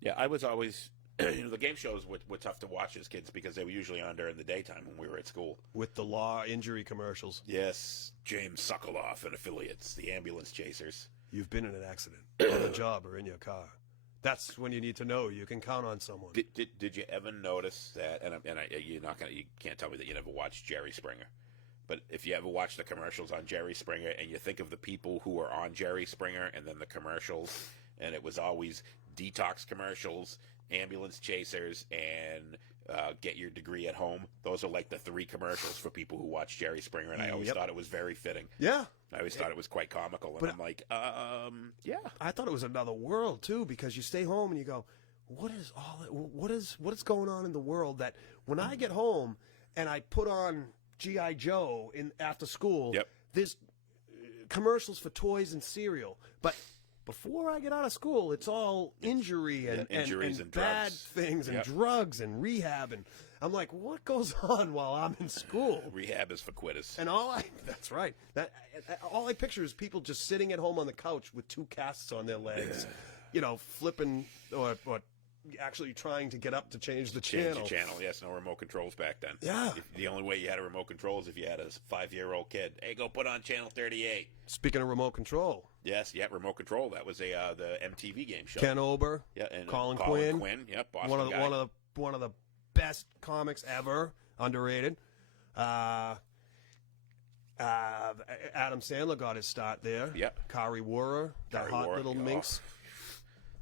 Yeah, I was always. The game shows were tough to watch as kids because they were usually on during the daytime when we were at school. With the law injury commercials. Yes, James Sokoloff and affiliates, the ambulance chasers. You've been in an accident, on the job, or in your car. That's when you need to know you can count on someone. Did you ever notice that? And you can't tell me that you never watched Jerry Springer. But if you ever watch the commercials on Jerry Springer and you think of the people who were on Jerry Springer and then the commercials, and it was always detox commercials, ambulance chasers, and get your degree at home. Those are like the 3 commercials for people who watch Jerry Springer, and I always thought it was very fitting. Yeah. I always thought it was quite comical, and I'm like, yeah. I thought it was another world too, because you stay home and you go, what is going on in the world that when I get home and I put on G.I. Joe after school, there's commercials for toys and cereal, but before I get out of school, it's all injury and bad drugs. things and drugs and rehab, and I'm like, what goes on while I'm in school? Rehab is for quitters. And that's right. All I picture is people just sitting at home on the couch with 2 casts on their legs, flipping or actually trying to get up to change the channel. Yes, no remote controls back then. Yeah. The only way you had a remote control is if you had a 5-year-old kid. Hey, go put on channel 38. Speaking of remote control. Yes, remote control. That was the MTV game show. Ken Ober. Yeah, and Colin Quinn. Yep, one of the best comics ever. Underrated. Adam Sandler got his start there. Yep. Kari Wuhrer, that hot little minx.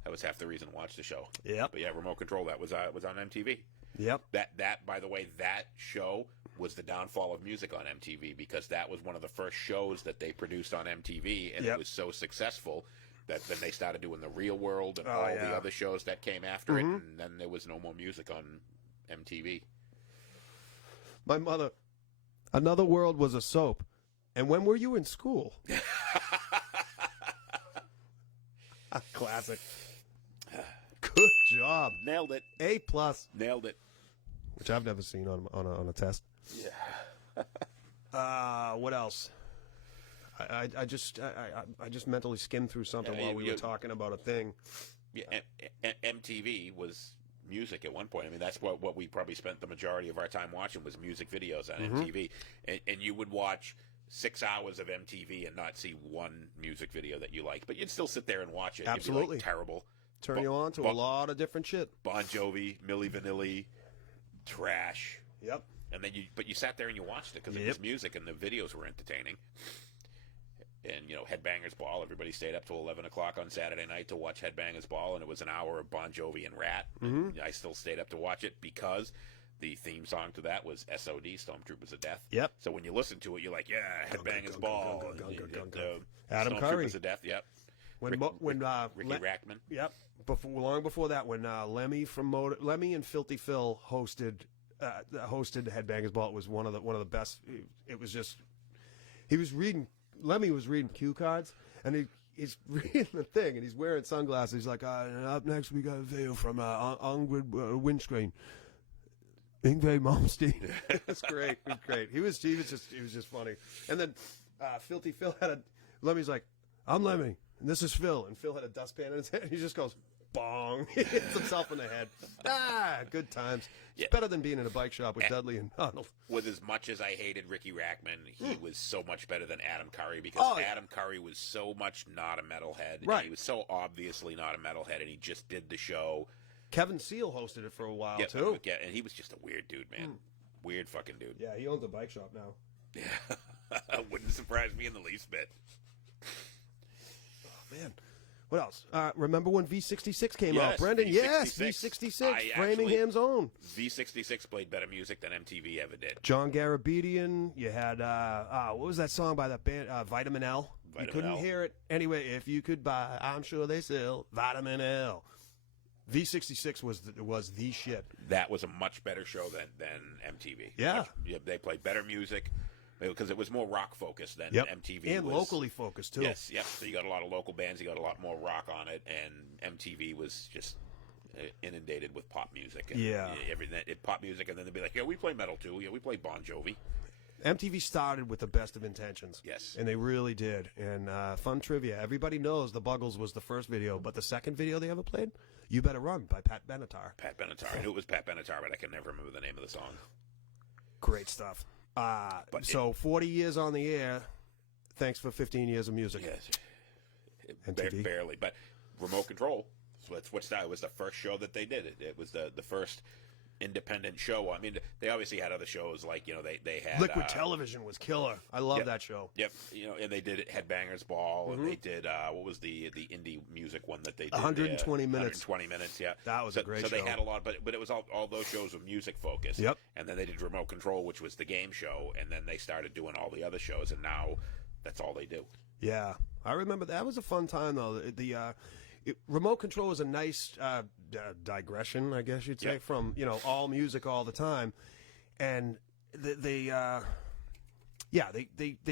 That was half the reason to watch the show. Yep. But yeah, remote control. That was on MTV. Yep. That by the way, that show was the downfall of music on MTV, because that was one of the first shows that they produced on MTV, and it was so successful that then they started doing the Real World and all the other shows that came after it, and then there was no more music on MTV. My mother, Another World was a soap. And when were you in school? Classic. Good job. Nailed it. A+. Nailed it. Which I've never seen on a test. Yeah. What else? I just mentally skimmed through something while we were talking about a thing. Yeah, MTV was music at one point. I mean, that's what we probably spent the majority of our time watching was music videos on MTV. And you would watch 6 hours of MTV and not see one music video that you liked, but you'd still sit there and watch it. Absolutely. You'd be like, terrible. Turn you on to a lot of different shit. Bon Jovi, Milli Vanilli, trash. Yep. And then you sat there and you watched it because it was music and the videos were entertaining. And, Headbangers Ball, everybody stayed up till 11 o'clock on Saturday night to watch Headbangers Ball, and it was an hour of Bon Jovi and Rat. And I still stayed up to watch it because the theme song to that was SOD, Stormtroopers of Death. Yep. So when you listen to it, you're like, yeah, Headbangers Ball. Adam Curry. Stormtroopers of Death, yep. Ricky Rackman. Yep. Long before that, when Lemmy and Filthy Phil hosted Headbangers Ball, it was one of the best. It was just Lemmy was reading cue cards, and he's reading the thing, and he's wearing sunglasses. He's like, up next we got a video from Ongrid Windscreen. Ingve Malmsteen. That's great. It was great. He was just funny. And then Filthy Phil Lemmy's like, I'm Lemmy, and this is Phil. And Phil had a dustpan in his head, and he just goes, bong. He hits himself in the head. Good times. It's better than being in a bike shop with Dudley and Donald. With as much as I hated Ricky Rackman, he was so much better than Adam Curry, because Adam Curry was so much not a metalhead. Right. He was so obviously not a metalhead, and he just did the show. Kevin Seal hosted it for a while, too. Yeah, and he was just a weird dude, man. Weird fucking dude. Yeah, he owns a bike shop now. Yeah. Wouldn't surprise me in the least bit. Oh, man. What else? Remember when V66 came out, Brendan? V66. Yes, V66, Framingham's own. V66 played better music than MTV ever did. John Garabedian. You had, what was that song by that band? Vitamin L. You couldn't hear it. Anyway, if you could buy, I'm sure they sell Vitamin L. V66 was the shit. That was a much better show than MTV. Yeah. They played better music, because it was more rock focused than MTV and was. Locally focused too. Yes, yep. So you got a lot of local bands, you got a lot more rock on it, and MTV was just inundated with pop music. And everything, pop music, and then they'd be like, yeah, we play metal too. Yeah, we play Bon Jovi. MTV started with the best of intentions. Yes. And they really did. And fun trivia, everybody knows The Buggles was the first video, but the second video they ever played, You Better Run by Pat Benatar. Pat Benatar. I knew it was Pat Benatar, but I can never remember the name of the song. Great stuff. 40 years on the air, thanks for 15 years of music. Yes. Barely. But Remote Control, so that's what that was the first show that they did. It was the first independent show. I mean, they obviously had other shows like they had Liquid Television was killer. I love that show. Yep, and they did Headbangers Ball, and they did what was the indie music one that they did? 120 minutes. 120 minutes, yeah. That was a great show. So they had a lot, but it was all those shows were music focused. Yep. And then they did Remote Control, which was the game show, and then they started doing all the other shows, and now that's all they do. Yeah, I remember that was a fun time though. Remote Control was a nice digression, I guess you'd say, from all music all the time, and they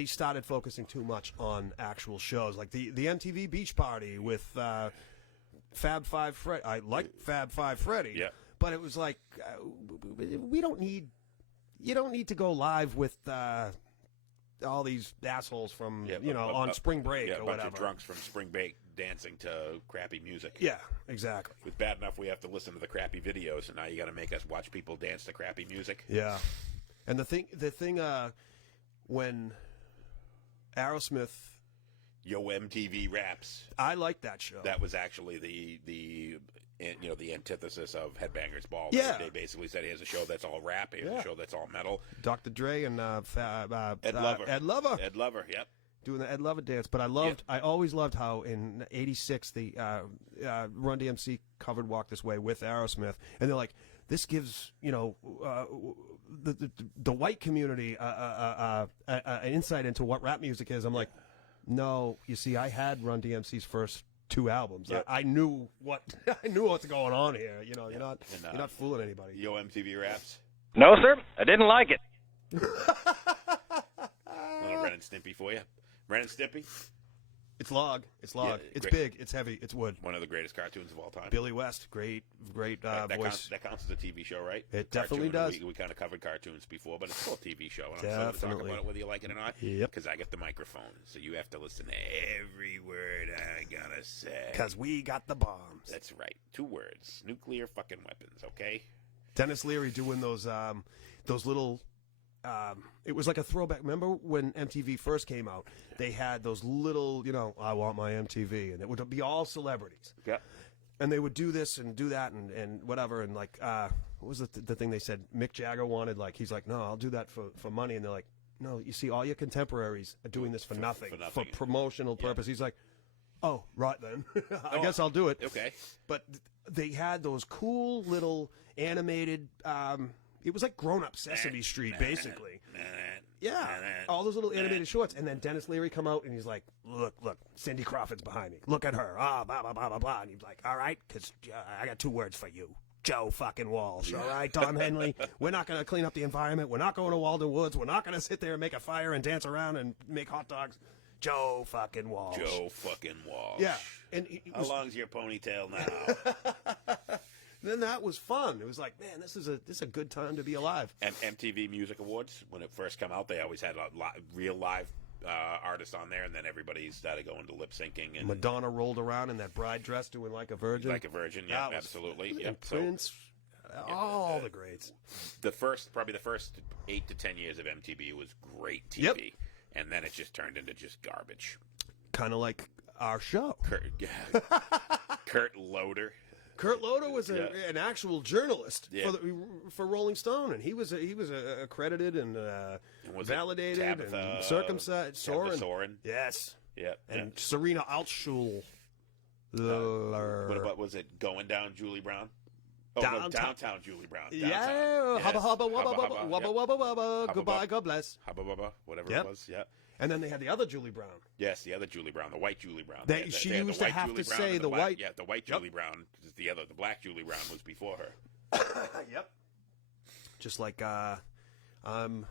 started focusing too much on actual shows, like the MTV Beach Party with Fab Five Freddy. I like Fab Five Freddy, but it was like you don't need to go live with all these assholes from on spring break or a bunch whatever. of drunks from spring break dancing to crappy music. Yeah, exactly. It's bad enough we have to listen to the crappy videos, and now you got to make us watch people dance to crappy music. Yeah, and the thing when Aerosmith, Yo MTV Raps, I like that show. That was actually the antithesis of Headbangers Ball. Yeah, they basically said here's a show that's all rap, here's a show that's all metal. Dr. Dre and Ed Lover. Ed Lover, yep. Doing the Ed Lover dance, but I always loved how in '86 the Run DMC covered "Walk This Way" with Aerosmith, and they're like, this gives the white community an insight into what rap music is. I'm like, no, you see, I had Run DMC's first 2 albums. Yep. I knew what's going on here. You're not fooling anybody. Yo MTV Raps. No, sir, I didn't like it. Little Ren and Stimpy for you. Ren and Stimpy. It's log. Yeah, it's great. big. It's heavy. It's wood. One of the greatest cartoons of all time. Billy West, great that voice. That counts as a TV show, right? It definitely does. We kind of covered cartoons before, but it's still a TV show, and I'm Definitely. still going to talk about it whether you like it or not. Yep. Because I got the microphone, so you have to listen to every word I gotta say. Because we got the bombs. That's right. 2 words. Nuclear fucking weapons, okay? Dennis Leary doing those little. It was like a throwback. Remember when MTV first came out? They had those little, I want my MTV, and it would be all celebrities. Yeah. And they would do this and do that and whatever. And like, what was the thing they said? Mick Jagger wanted, like, he's like, no, I'll do that for money. And they're like, no, you see, all your contemporaries are doing this for nothing, for promotional purpose. He's like, oh, right then. I guess I'll do it. Okay. But they had those cool little animated. It was like grown-up Sesame Street, basically. Yeah, all those little animated shorts. And then Dennis Leary come out, and he's like, look, Cindy Crawford's behind me. Look at her. Blah, blah, blah, blah, blah. And he's like, all right, because I got 2 words for you. Joe fucking Walsh, all right, Tom Henley. We're not going to clean up the environment. We're not going to Walden Woods. We're not going to sit there and make a fire and dance around and make hot dogs. Joe fucking Walsh. Joe fucking Walsh. Yeah. And how long's your ponytail now? Then that was fun. It was like, man, this is a good time to be alive. And MTV Music Awards, when it first came out, they always had real live artists on there, and then everybody started going to lip syncing. And Madonna rolled around in that bride dress doing Like a Virgin. Like a Virgin, yeah, absolutely. And Yep. Prince, all the greats. Probably the first 8 to 10 years of MTV was great TV. Yep. And then it just turned into just garbage. Kind of like our show. Kurt Loder. Kurt Loder was an actual journalist for Rolling Stone, and he was accredited and validated and circumcised. Soren. Yes. Yeah. And Serena Altschul. What about, was it Going Down Julie Brown? Oh, no, Downtown Julie Brown. Downtown. Yeah. Yes. Hubba hubba wubba wubba wubba wubba wubba. Goodbye, God bless. Hubba bubba, whatever it was. Yeah. And then they had the other Julie Brown. Yes, the other Julie Brown, the white Julie Brown. She used to have to say the white. Yeah, the white Julie Brown is the other. The black Julie Brown was before her. Yep. Just like I'm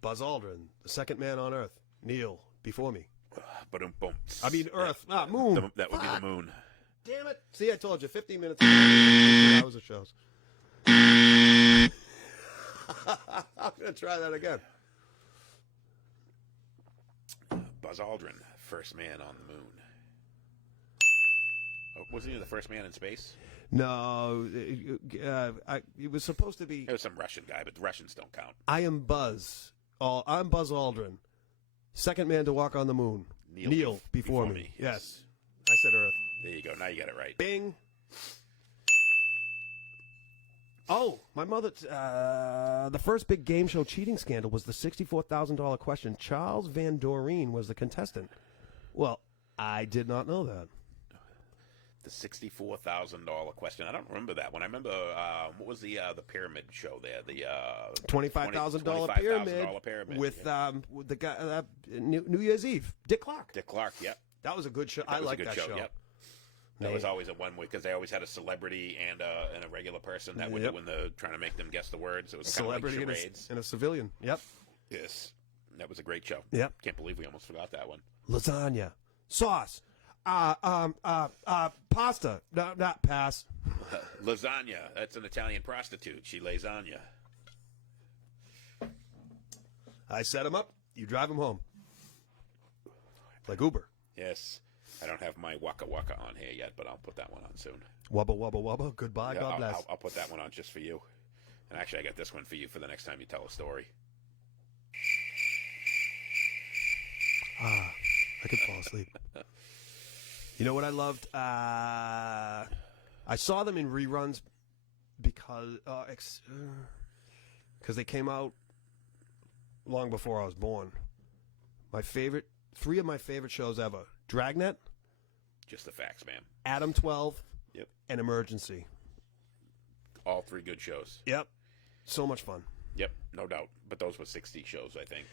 Buzz Aldrin, the second man on Earth. Neil before me. Boom. I mean Earth. Moon. That would be the moon. Damn it. See, I told you, 15 minutes. 2 hours of shows. I'm going to try that again. Buzz Aldrin, first man on the moon. Oh, wasn't he the first man in space? No, it was supposed to be. It was some Russian guy, but the Russians don't count. I am Buzz. I'm Buzz Aldrin, second man to walk on the moon. Neil before me. Yes. I said Earth. There you go. Now you got it right. Bing. Oh, my mother. The first big game show cheating scandal was the $64,000 question. Charles Van Doreen was the contestant. Well, I did not know that. The $64,000 question. I don't remember that one. I remember what was the pyramid show there? The $25,000 pyramid with the guy New Year's Eve. Dick Clark. Dick Clark. Yep. That was a good show. I like that show. Yep. That was always a one way because they always had a celebrity and a regular person that would when they're trying to make them guess the words. It was celebrity kind of like charades. And a civilian. Yep. Yes, that was a great show. Yep. Can't believe we almost forgot that one. Lasagna, sauce, pasta. No, not pass. Lasagna. That's an Italian prostitute. She lays on you. I set him up. You drive him home. Like Uber. Yes. I don't have my Waka Waka on here yet, but I'll put that one on soon. Wubba, wubba, wubba. Goodbye. Yeah, God bless. I'll put that one on just for you. And actually, I got this one for you for the next time you tell a story. I could fall asleep. You know what I loved? I saw them in reruns because they came out long before I was born. Three of my favorite shows ever: Dragnet, Just the facts, man. Adam 12, Yep. and Emergency. All three good shows. Yep. So much fun. Yep, no doubt. But those were 60 shows, I think.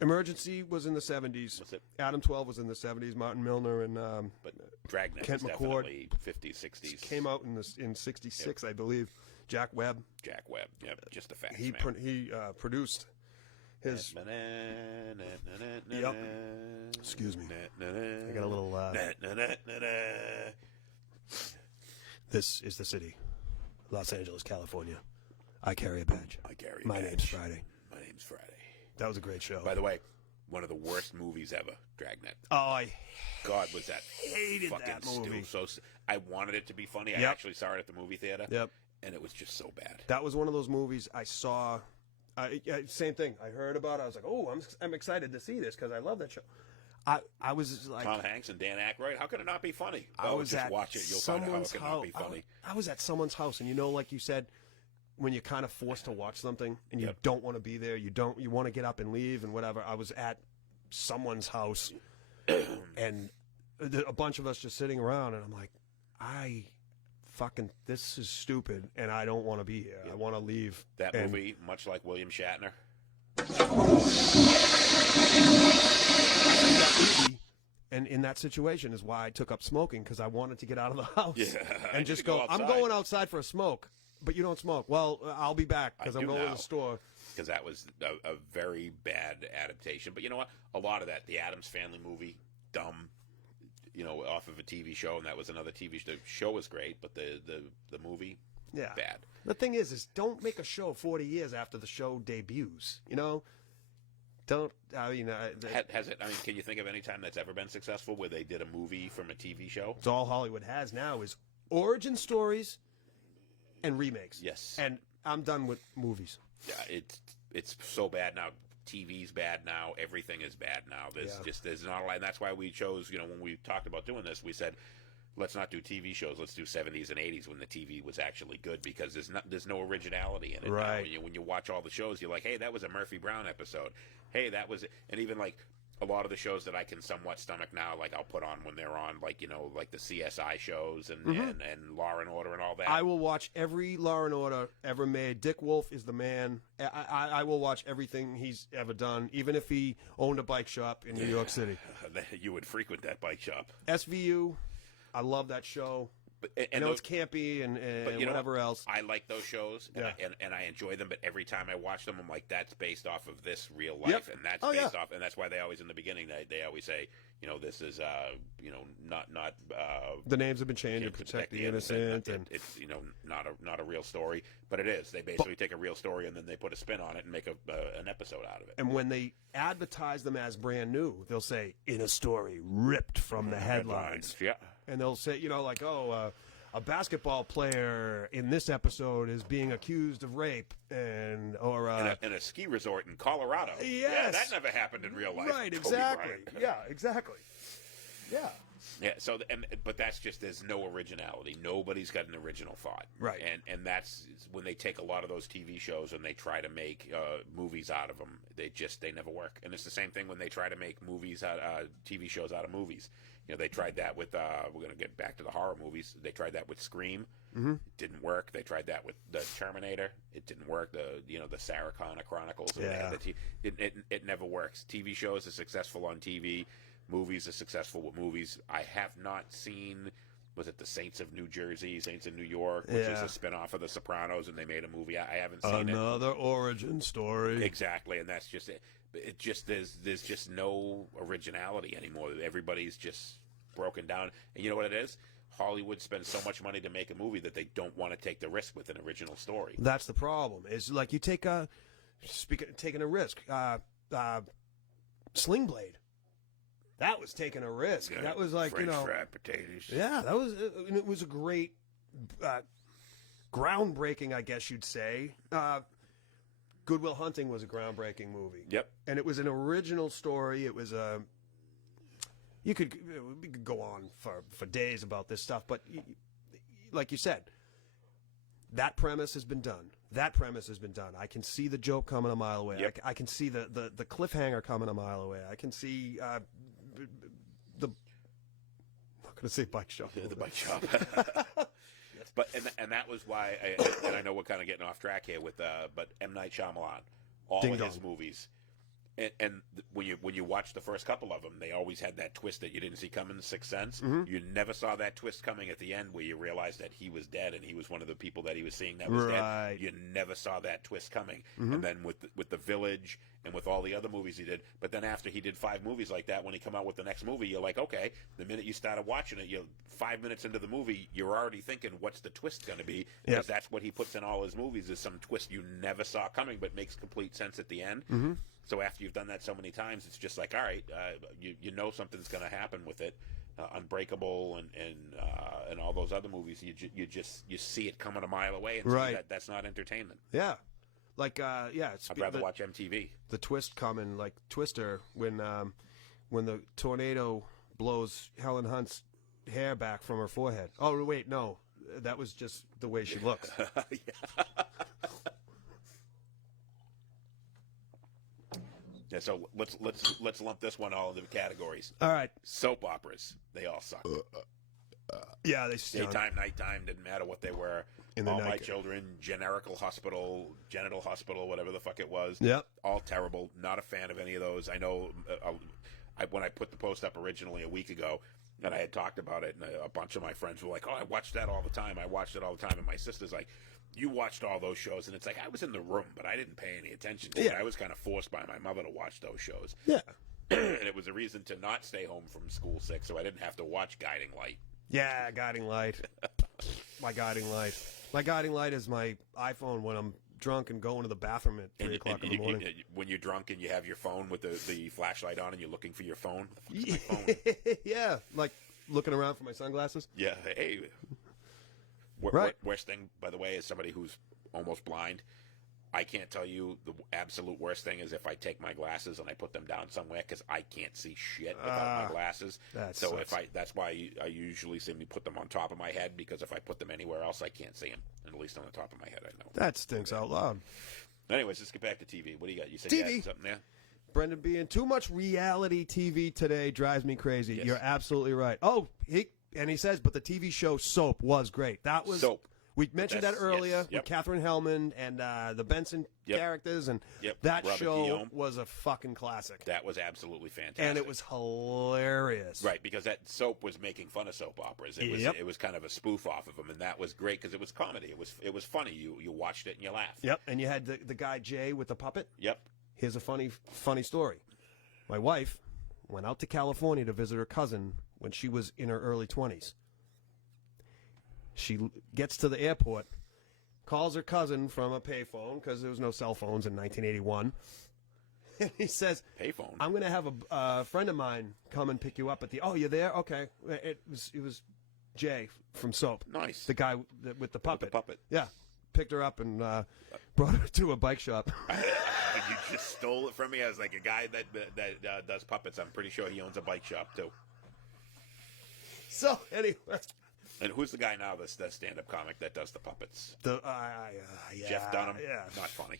Emergency was in the 70s. Was it? Adam 12 was in the 70s. Martin Milner and But Dragnet Kent was McCord. definitely 50s, 60s. Came out in 66, I believe. Jack Webb. Jack Webb. Yep, just the facts, He man. produced his. Yep. Excuse me. I got a little. This is the city, Los Angeles, California. I carry a badge. I carry a My badge. name's Friday. My name's Friday. That was a great show. By the way, one of the worst movies ever, Dragnet. Oh, I God, was that hated fucking that movie. I wanted it to be funny. I Yep. actually saw it at the movie theater. Yep. And it was just so bad. That was one of those movies I saw. Same thing. I heard about it. I was like, oh, I'm excited to see this because I love that show. I was like, Tom Hanks and Dan Aykroyd. How could it not be funny? I was just at watch it. You'll find out how it someone's could not house. be funny. I was at someone's house, and like you said, when you're kind of forced to watch something and you Yep. don't want to be there, you want to get up and leave and whatever. I was at someone's house, and a bunch of us just sitting around, and I'm like, this is stupid, and I don't want to be here. I want to leave. That And movie, much like William Shatner. And in that situation is why I took up smoking, because I wanted to get out of the house Yeah, I and need just to go go. I'm outside." going outside for a smoke, but you don't smoke. Well, I'll be back because I I'm do going now. to the store. Because that was a very bad adaptation. But you know what? A lot of that, the Addams Family movie, dumb, off of a TV show, and that was another TV show. The show was great, but the movie, Yeah, bad. The thing is don't make a show 40 years after the show debuts. Don't. I mean, Has it? I mean, can you think of any time that's ever been successful where they did a movie from a TV show? it's all Hollywood has now is origin stories and remakes. Yes. And I'm done with movies. Yeah, it's so bad now. TV's bad now. Everything is bad now. There's not a lot, and that's why we chose. When we talked about doing this, we said, let's not do TV shows. Let's do 70s and 80s when the TV was actually good, because there's no originality in it. Right. Now. When you watch all the shows, you're like, hey, that was a Murphy Brown episode. Hey, that was, and even like a lot of the shows that I can somewhat stomach now, like I'll put on when they're on, like like the CSI shows and Law and Order and all that. I will watch every Law and Order ever made. Dick Wolf is the man. I will watch everything he's ever done, even if he owned a bike shop in New York City. You would frequent that bike shop. SVU, I love that show. But, I know it's campy and whatever else. I like those shows, Yeah. and I enjoy them. But every time I watch them, I'm like, that's based off of this real life, Yep. and that's Oh, based yeah. off. And that's why they always in the beginning they always say, this is not The names have been changed to protect the innocent, and it's not a real story, but it is. They basically take a real story and then they put a spin on it and make an episode out of it. and when they advertise them as brand new, they'll say in a story ripped from the headlines. Yeah. And they'll say, a basketball player in this episode is being accused of rape, and In a ski resort in Colorado. Yes. Yeah, that never happened in real life. right, Kobe exactly. Bryant. Yeah, exactly. Yeah. Yeah. So, but that's just there's no originality. Nobody's got an original thought. Right. And that's when they take a lot of those TV shows and they try to make movies out of them. They never work. And it's the same thing when they try to make TV shows out of movies. You know, they tried that with. We're going to get back to the horror movies. They tried that with Scream. Mm-hmm. It didn't work. They tried that with the Terminator. It didn't work. The Sarah Connor Chronicles. Yeah. It never works. TV shows are successful on TV. Movies are successful with movies. I have not seen. Was it the Saints of New Jersey, Saints of New York, which is a spinoff of The Sopranos, and they made a movie. I haven't seen it. Another origin story. Exactly, and that's just it. It just there's just no originality anymore. Everybody's just broken down, and you know what it is? Hollywood spends so much money to make a movie that they don't want to take the risk with an original story. That's the problem. Is like you take taking a risk. Sling Blade. That was taking a risk. Yeah, that was like French fried potatoes. Yeah, that was. It was a great, groundbreaking, I guess you'd say. Good Will Hunting was a groundbreaking movie. Yep. And it was an original story. It was a. We could go on for days about this stuff, but like you said, that premise has been done. That premise has been done. I can see the joke coming a mile away. Yep. I can see the cliffhanger coming a mile away. I can see I'm not going to say bike shop. The bike shop. But and that was why, and I know we're kind of getting off track here with, but M. Night Shyamalan, all Ding of dong. his movies. And when you watch the first couple of them, they always had that twist that you didn't see coming in Sixth Sense. Mm-hmm. You never saw that twist coming at the end where you realized that he was dead and he was one of the people that he was seeing that was Right. dead. You never saw that twist coming. Mm-hmm. And then with The Village and with all the other movies he did, but then after he did 5 movies like that, when he come out with the next movie, you're like, okay, the minute you started watching it, you're 5 minutes into the movie, you're already thinking, what's the twist going to be? Because that's what he puts in all his movies is some twist you never saw coming but makes complete sense at the end. Mm-hmm. So after you've done that so many times, it's just like, all right, you know something's going to happen with it. Unbreakable and all those other movies, you see it coming a mile away, and Right. that's not entertainment. Yeah. Like I'd rather watch MTV. The twist coming, like Twister, when the tornado blows Helen Hunt's hair back from her forehead. Oh wait, no, that was just the way she looks. Yeah, so let's lump this one all into categories. All right. Soap operas, they all suck. Yeah, they Daytime, nighttime, didn't matter what they were. In the All My night. Children, genital hospital, whatever the fuck it was. Yep. All terrible. Not a fan of any of those. I know when I put the post up originally a week ago, and I had talked about it, and a bunch of my friends were like, "Oh, I watched that all the time. I watched it all the time." And my sister's like, "You watched all those shows?" And it's like I was in the room, but I didn't pay any attention to it. I was kind of forced by my mother to watch those shows. Yeah. And it was a reason to not stay home from school sick, so I didn't have to watch Guiding Light. Yeah, guiding light. My guiding light. My guiding light is my iPhone when I'm drunk and going to the bathroom at 3 o'clock in the morning. When you're drunk and you have your phone with the flashlight on and you're looking for your phone. What the fuck's my phone? Yeah, like looking around for my sunglasses. Yeah, hey. Right. Worst thing, by the way, is somebody who's almost blind. I can't tell you the absolute worst thing is if I take my glasses and I put them down somewhere because I can't see shit without my glasses. So sucks. that's why I usually see me put them on top of my head because if I put them anywhere else, I can't see them. And at least on the top of my head, I know. That stinks out loud. Anyways, let's get back to TV. What do you got? You said TV. you had something there? Brendan being too much reality TV today drives me crazy. Yes. You're absolutely right. Oh, he says, but the TV show Soap was great. That was Soap. We mentioned that earlier yes, yep. with Katherine Hellman and the Benson characters, and that Robert show Guillaume. was a fucking classic. That was absolutely fantastic. And it was hilarious. Right, because that Soap was making fun of soap operas. It was kind of a spoof off of them, and that was great because it was comedy. It was funny. You watched it and you laughed. Yep, and you had the guy Jay with the puppet. Yep. Here's a funny story. My wife went out to California to visit her cousin when she was in her early 20s. She gets to the airport, calls her cousin from a payphone because there was no cell phones in 1981. And he says, Payphone? I'm going to have a friend of mine come and pick you up at the... Oh, you're there? Okay. It was Jay from Soap. Nice. The guy with the puppet. With the puppet. Yeah. Picked her up and brought her to a bike shop. You just stole it from me as like a guy that does puppets. I'm pretty sure he owns a bike shop too. So anyway, And who's the guy now that's the stand-up comic that does the puppets? Jeff Dunham. Yeah, Not funny.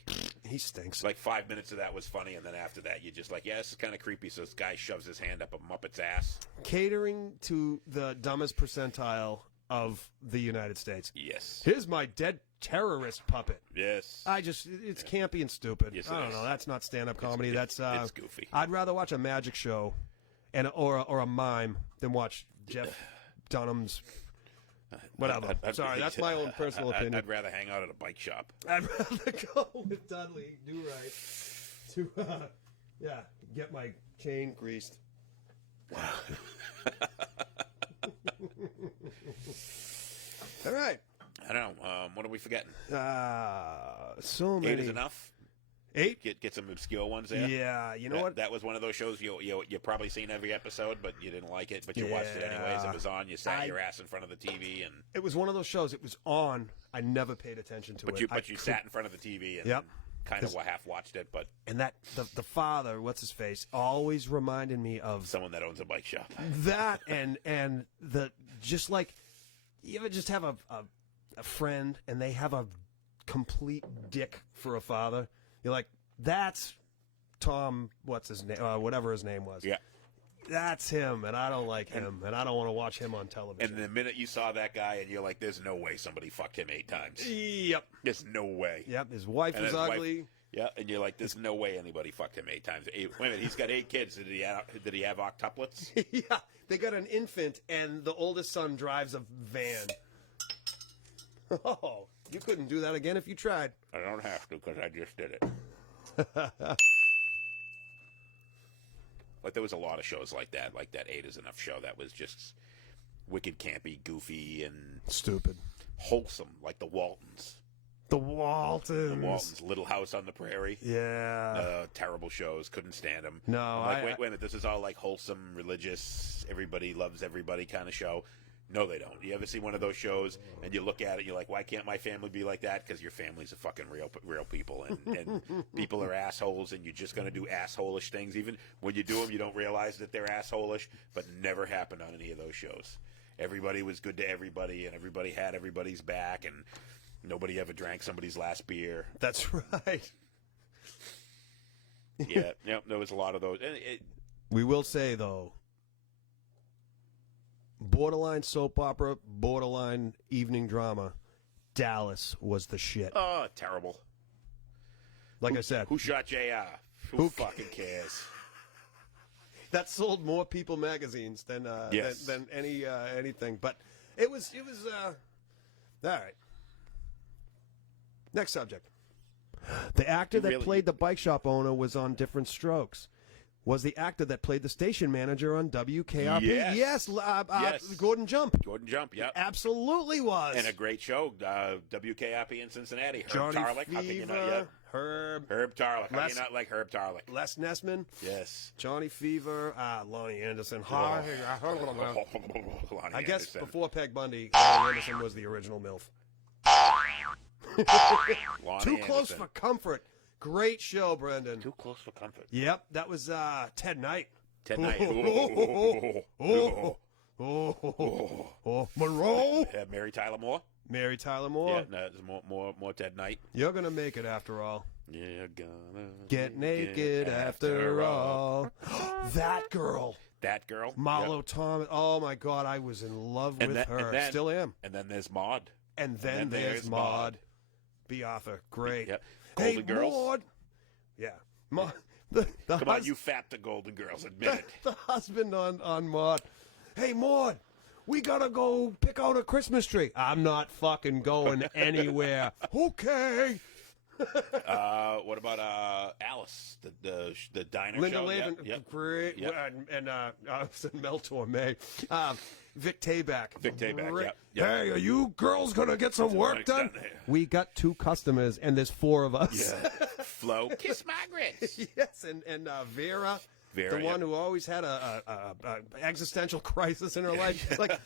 he stinks. Like 5 minutes of that was funny, and then after that, you're just like, yeah, this is kind of creepy. So this guy shoves his hand up a Muppet's ass. Catering to the dumbest percentile of the United States. Yes. Here's my dead terrorist puppet. Yes. It's campy and stupid. Yes, it I don't is. know. That's not stand-up comedy. That's it's goofy. I'd rather watch a magic show, or a mime than watch Jeff Dunham's. Whatever. Sorry, that's my own personal opinion. I'd rather hang out at a bike shop. I'd rather go with Dudley Do Right to get my chain greased. All right. I don't know. What are we forgetting? So many. 8 is enough. 8? Get some obscure ones there. Yeah, you know what? That was one of those shows you've probably seen every episode, but you didn't like it, but you watched it anyways. It was on. You sat your ass in front of the TV, and it was one of those shows. It was on. I never paid attention to it. But you sat in front of the TV and kind of half watched it. But and that the father, what's his face, always reminded me of someone that owns a bike shop. That and the just like you ever just have a friend and they have a complete dick for a father. You're like, that's Tom, what's his name, whatever his name was. Yeah. That's him, and I don't like him, and I don't want to watch him on television. And the minute you saw that guy, and you're like, there's no way somebody fucked him 8 times. Yep. There's no way. Yep, his wife And was his wife- ugly. Yeah, and you're like, there's no way anybody fucked him 8 times. Wait a minute, he's got 8 kids. Did he have octuplets? Yeah, they got an infant, and the oldest son drives a van. Oh, you couldn't do that again if you tried. I don't have to because I just did it. Like there was a lot of shows like that 8 is Enough show that was just wicked campy, goofy, and Stupid. wholesome, like the Waltons. The Waltons. The Waltons, Little House on the Prairie. Yeah. Terrible shows, couldn't stand them. No, I'm like, wait a minute, this is all like wholesome, religious, everybody loves everybody kind of show. No, they don't. You ever see one of those shows and you look at it and you're like, why can't my family be like that? Because your family's a fucking real people, and people are assholes, and you're just going to do assholish things. Even when you do them, you don't realize that they're assholish, but never happened on any of those shows. Everybody was good to everybody, and everybody had everybody's back, and nobody ever drank somebody's last beer. That's right. Yeah, there was a lot of those. And We will say, though, borderline soap opera, borderline evening drama, Dallas was the shit. oh, terrible. Like I said, Who shot JR? Who fucking cares? that sold more People magazines than Yes. than anything. But it was all right. Next subject. The actor that played the bike shop owner was on Different Strokes. Was the actor that played the station manager on WKRP? Yes. Yes. Gordon Jump. Gordon Jump, yeah. Absolutely was. And a great show, WKRP in Cincinnati. Herb Johnny Tarlick, how can you not? Fever, Yeah. Herb Tarlick, how can Les- you not like Herb Tarlick? Les Nessman, Yes. Johnny Fever, Lonnie Anderson. Lonnie I guess Anderson. before Peg Bundy, Lonnie Anderson was the original MILF. Lonnie Too close Anderson. for comfort. Great show, Brendan. Too close for comfort. Yep, that was Ted Knight. Ted Knight. Monroe. Mary Tyler Moore. Mary Tyler Moore. Yeah, no, there's more Ted Knight. You're gonna make it after all. You're gonna Get naked after all. That girl. That girl. Marlo Yep. Thomas. Oh my God, I was in love And with then- her. and then- Still am. And then there's Maud. And then there's Maud. B. Arthur. Great. Yep. Hey, Golden Girls. Maud. Yeah. Maud. The Come on, you fat the Golden Girls. Admit it. the husband on Maud. Hey, Maud, we gotta go pick out a Christmas tree. I'm not fucking going anywhere. Okay. What about Alice, the diner Linda show? Lavin, Yep. great. Yep. And I said Mel Torme. Vic Tayback. Vic Tayback, Great. yep, yep. Hey, are you girls gonna get some work work done? done there. We got 2 customers, and there's 4 of us. Yeah. Flo. Kiss Margaret. Yes, and Vera. Vera, the one yep. who always had a existential crisis in her life. Like,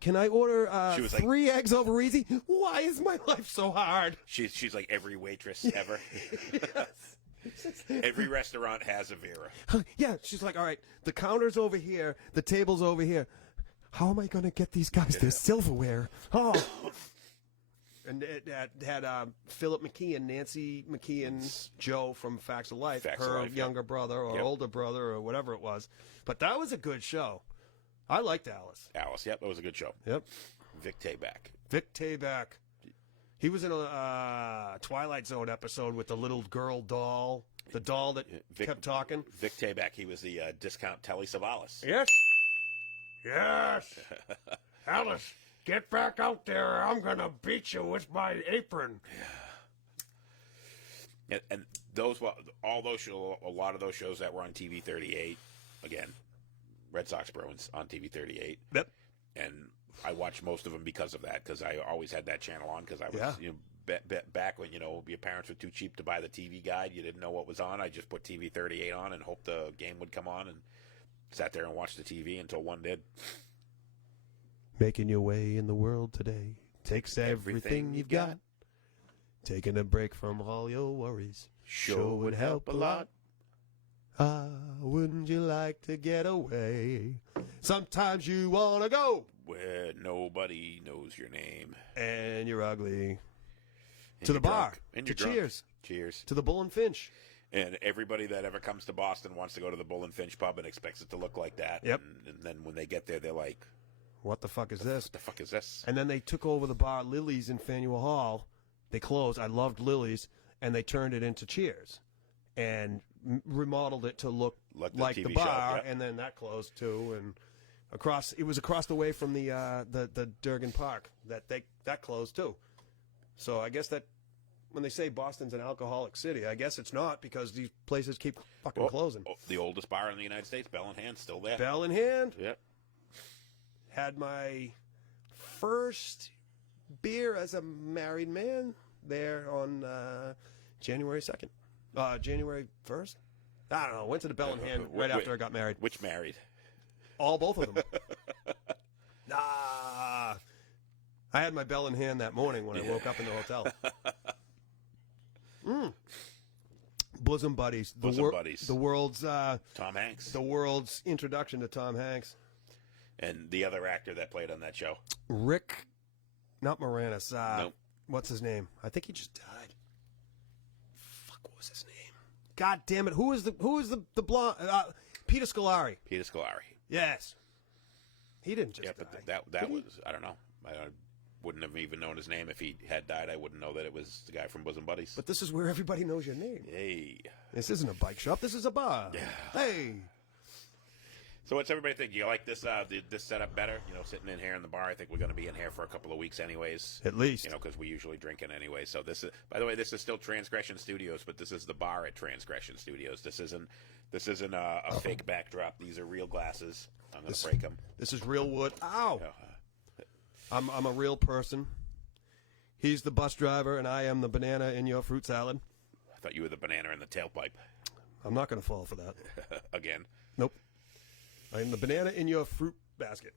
can I order She was like- 3 eggs over easy? Why is my life so hard? She's like every waitress ever. Yes. Every restaurant has a Vera. Yeah, she's like, all right, the counter's over here, the table's over here. how am I going to get these guys their silverware? Oh. And it had Philip McKeon, Nancy McKeon's Joe from Facts of Life, Facts of her Life, younger brother or older brother or whatever it was. But that was a good show. I liked Alice. Alice, yep, that was a good show. Yep. Vic Tayback. Vic Tayback. He was in a Twilight Zone episode with the little girl doll, the doll that kept talking. Vic Tayback, he was the discount Telly Savalas. Yes. Yes. Alice, get back out there. I'm going to beat you with my apron. And those, all those shows, a lot of those shows that were on TV 38, again, Red Sox Bruins on TV 38. Yep. And I watched most of them because of that, because I always had that channel on, because I was, back when, your parents were too cheap to buy the TV guide, you didn't know what was on. I just put TV 38 on and hoped the game would come on and sat there and watched the TV until one did. Making your way in the world today takes everything you've got. Taking a break from all your worries sure would help a lot. Ah, wouldn't you like to get away? Sometimes you want to go Where nobody knows your name. and you're ugly. And To the you're bar. drunk. And To you're drunk. Cheers. Cheers. To the Bull and Finch. And everybody that ever comes to Boston wants to go to the Bull and Finch pub and expects it to look like that. Yep. And then when they get there, they're like, What the fuck is this? what the fuck is this? And then they took over the bar Lily's in Faneuil Hall. They closed. I loved Lily's, and they turned it into Cheers, and remodeled it to look Like the the TV bar. show, yeah. And then that closed too. And it was across the way from the Durgan Park that closed too. So I guess that when they say Boston's an alcoholic city, I guess it's not, because these places keep fucking closing. The oldest bar in the United States, Bell in Hand, still there. Bell in hand. Yep. Had my first beer as a married man there on January 2nd. January 1st? I don't know. Went to the Bell in Hand right after I got married. Which married? Both of them. I had my Bell in Hand that morning when I woke up in the hotel. Bosom Buddies. Bosom Buddies. The world's Tom Hanks. the world's introduction to Tom Hanks. And the other actor that played on that show. Rick, not Moranis. Nope. What's his name? I think he just died. Fuck, what was his name? God damn it! Who is the blonde? Peter Scolari. Peter Scolari. Yes. He didn't just Yeah, die. but that Did he? was, I don't know. I wouldn't have even known his name. If he had died, I wouldn't know that it was the guy from Bosom Buddies. But this is where everybody knows your name. Hey. This isn't a bike shop. This is a bar. Yeah. Hey. So what's everybody think? You like this this setup better? Sitting in here in the bar. I think we're going to be in here for a couple of weeks anyways. At least. Because we usually drink it anyway. So this is, by the way, this is still Transgression Studios, but this is the bar at Transgression Studios. This isn't a fake backdrop. These are real glasses. I'm going to break them. This is real wood. Ow. Oh, I'm a real person. He's the bus driver, and I am the banana in your fruit salad. I thought you were the banana in the tailpipe. I'm not going to fall for that. Again. Nope. I am the banana in your fruit basket.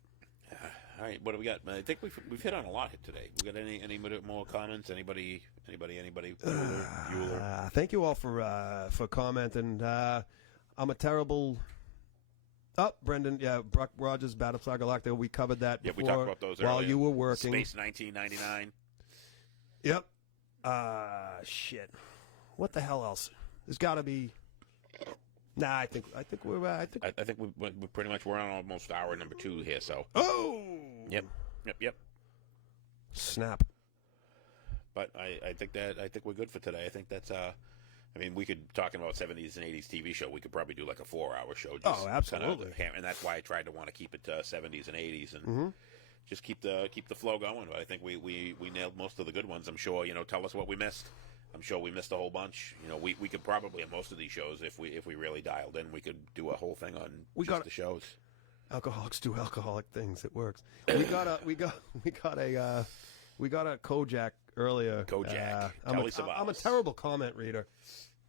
All right, what do we got? I think we've hit on a lot today. We got any more comments? Anybody? Bueller? Thank you all for commenting. I'm a terrible. Oh, Brendan, yeah, Buck Rogers, Battlestar Galactica. We covered that Yeah, before we talked about those while earlier. you were working. Space 1999. Yep. Shit. What the hell else? There's got to be. Nah, I think we're. I think we pretty much we're on almost hour number 2 here. So. Oh. Yep. Snap. But I think we're good for today. I think that's we could talk about 70s and 80s TV show. We could probably do like a 4-hour show. Just absolutely. And that's why I tried to want to keep it to 70s and 80s and just keep the flow going. But I think we nailed most of the good ones. I'm sure. Tell us what we missed. I'm sure we missed a whole bunch. We could probably on most of these shows if we really dialed in, we could do a whole thing on the shows. Alcoholics do alcoholic things. It works. We got a Kojak earlier. Kojak. I'm Savalas. a terrible comment reader.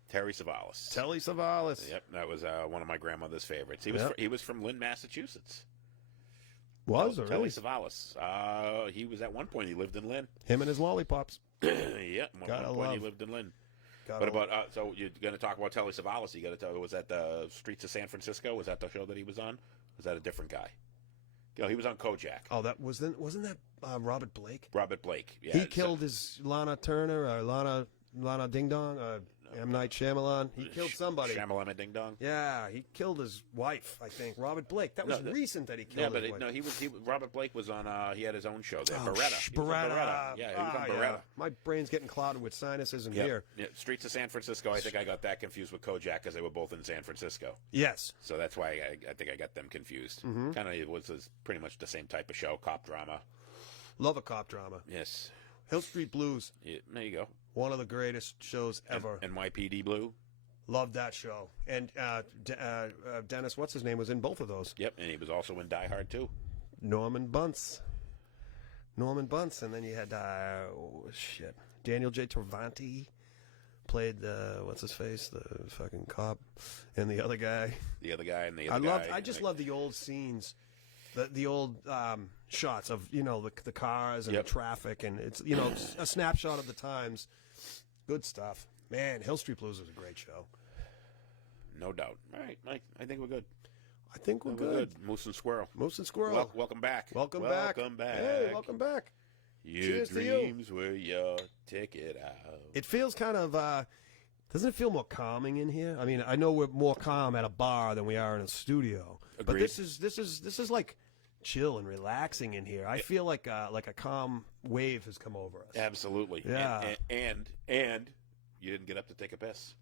Terry Savalas. Telly Savalas. Yep, that was one of my grandmother's favorites. He was from Lynn, Massachusetts. Was or Telly is? Savalas. He was at one point. He lived in Lynn. Him and his lollipops. Yeah, at Gotta one point love. he lived in Lynn. Gotta What about so you're going to talk about Telly Savalas? You got to tell. Was that the Streets of San Francisco? Was that the show that he was on? Was that a different guy? You know, he was on Kojak. Oh, wasn't that Robert Blake? Robert Blake. Yeah, He killed his Lana Turner, or Lana Ding Dong, M. Night Shyamalan. He killed somebody. Shyamalan Ding Dong. Yeah, he killed his wife, I think. Robert Blake. That was recent that he killed his wife. No, Robert Blake was on. He had his own show there. Oh, Beretta. Beretta. Yeah, he was on Beretta. My brain's getting clouded with sinuses in Yep. here. Yeah, Streets of San Francisco. I think I got that confused with Kojak because they were both in San Francisco. Yes. So that's why I think I got them confused. Mm-hmm. Kind of, it was pretty much the same type of show, cop drama. Love a cop drama. Yes. Hill Street Blues. Yeah, there you go. One of the greatest shows ever. NYPD Blue. Loved that show. And Dennis, what's his name, was in both of those. Yep, and he was also in Die Hard too. Norman Bunce. And then you had, Daniel J. Travanti played what's his face, the fucking cop, and the other guy. The other guy and the other guy. I just love the old scenes, the old shots of the cars and Yep. the traffic, and it's a snapshot of the times. Good stuff, man. Hill Street Blues is a great show. No doubt. All right, Mike. I think we're good. I think we're good. Moose and Squirrel. Moose and Squirrel. Welcome back. Welcome back. Hey, welcome back. Your Cheers to you. dreams were your ticket out. It feels kind of. Doesn't it feel more calming in here? I mean, I know we're more calm at a bar than we are in a studio, but Agreed. this is like chill and relaxing in here. I feel like a calm wave has come over us. Absolutely. Yeah. And you didn't get up to take a piss.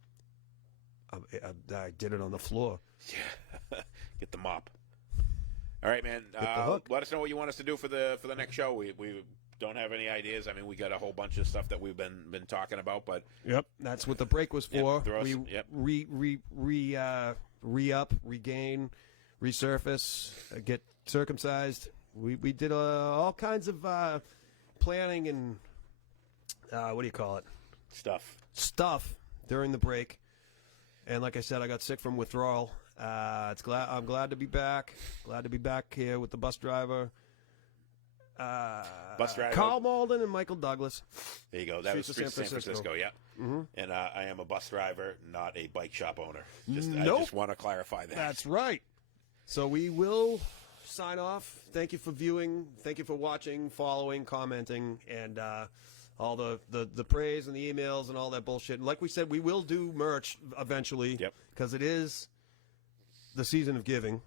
I did it on the floor. Yeah. Get the mop. All right, man. the hook. Let us know what you want us to do for the next show. We don't have any ideas. I mean, we got a whole bunch of stuff that we've been talking about, but Yep, that's what the break was for. throw us- We yep. re-up, regain, resurface, get circumcised. We did all kinds of planning and what do you call it? Stuff during the break. And like I said, I got sick from withdrawal. I'm glad to be back. Glad to be back here with the bus driver. Bus driver. Carl Malden and Michael Douglas. There you go. That Streets was of Streets of San Francisco. Yeah. Mm-hmm. And I am a bus driver, not a bike shop owner. I just want to clarify that. That's right. So we will sign off. Thank you for viewing. Thank you for watching, following, commenting, and all the praise and the emails and all that bullshit. And like we said, we will do merch eventually. Yep. Because it is the season of giving.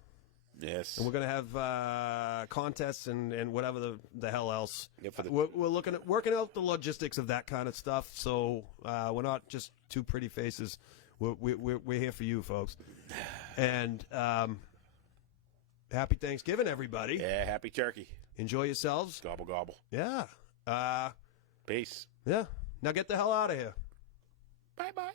Yes. And we're going to have contests and whatever the hell else. Yep, we're looking at working out the logistics of that kind of stuff. So we're not just two pretty faces. We're here for you, folks. And happy Thanksgiving, everybody. Yeah, happy turkey. Enjoy yourselves. Gobble, gobble. Yeah. Peace. Yeah. Now get the hell out of here. Bye-bye.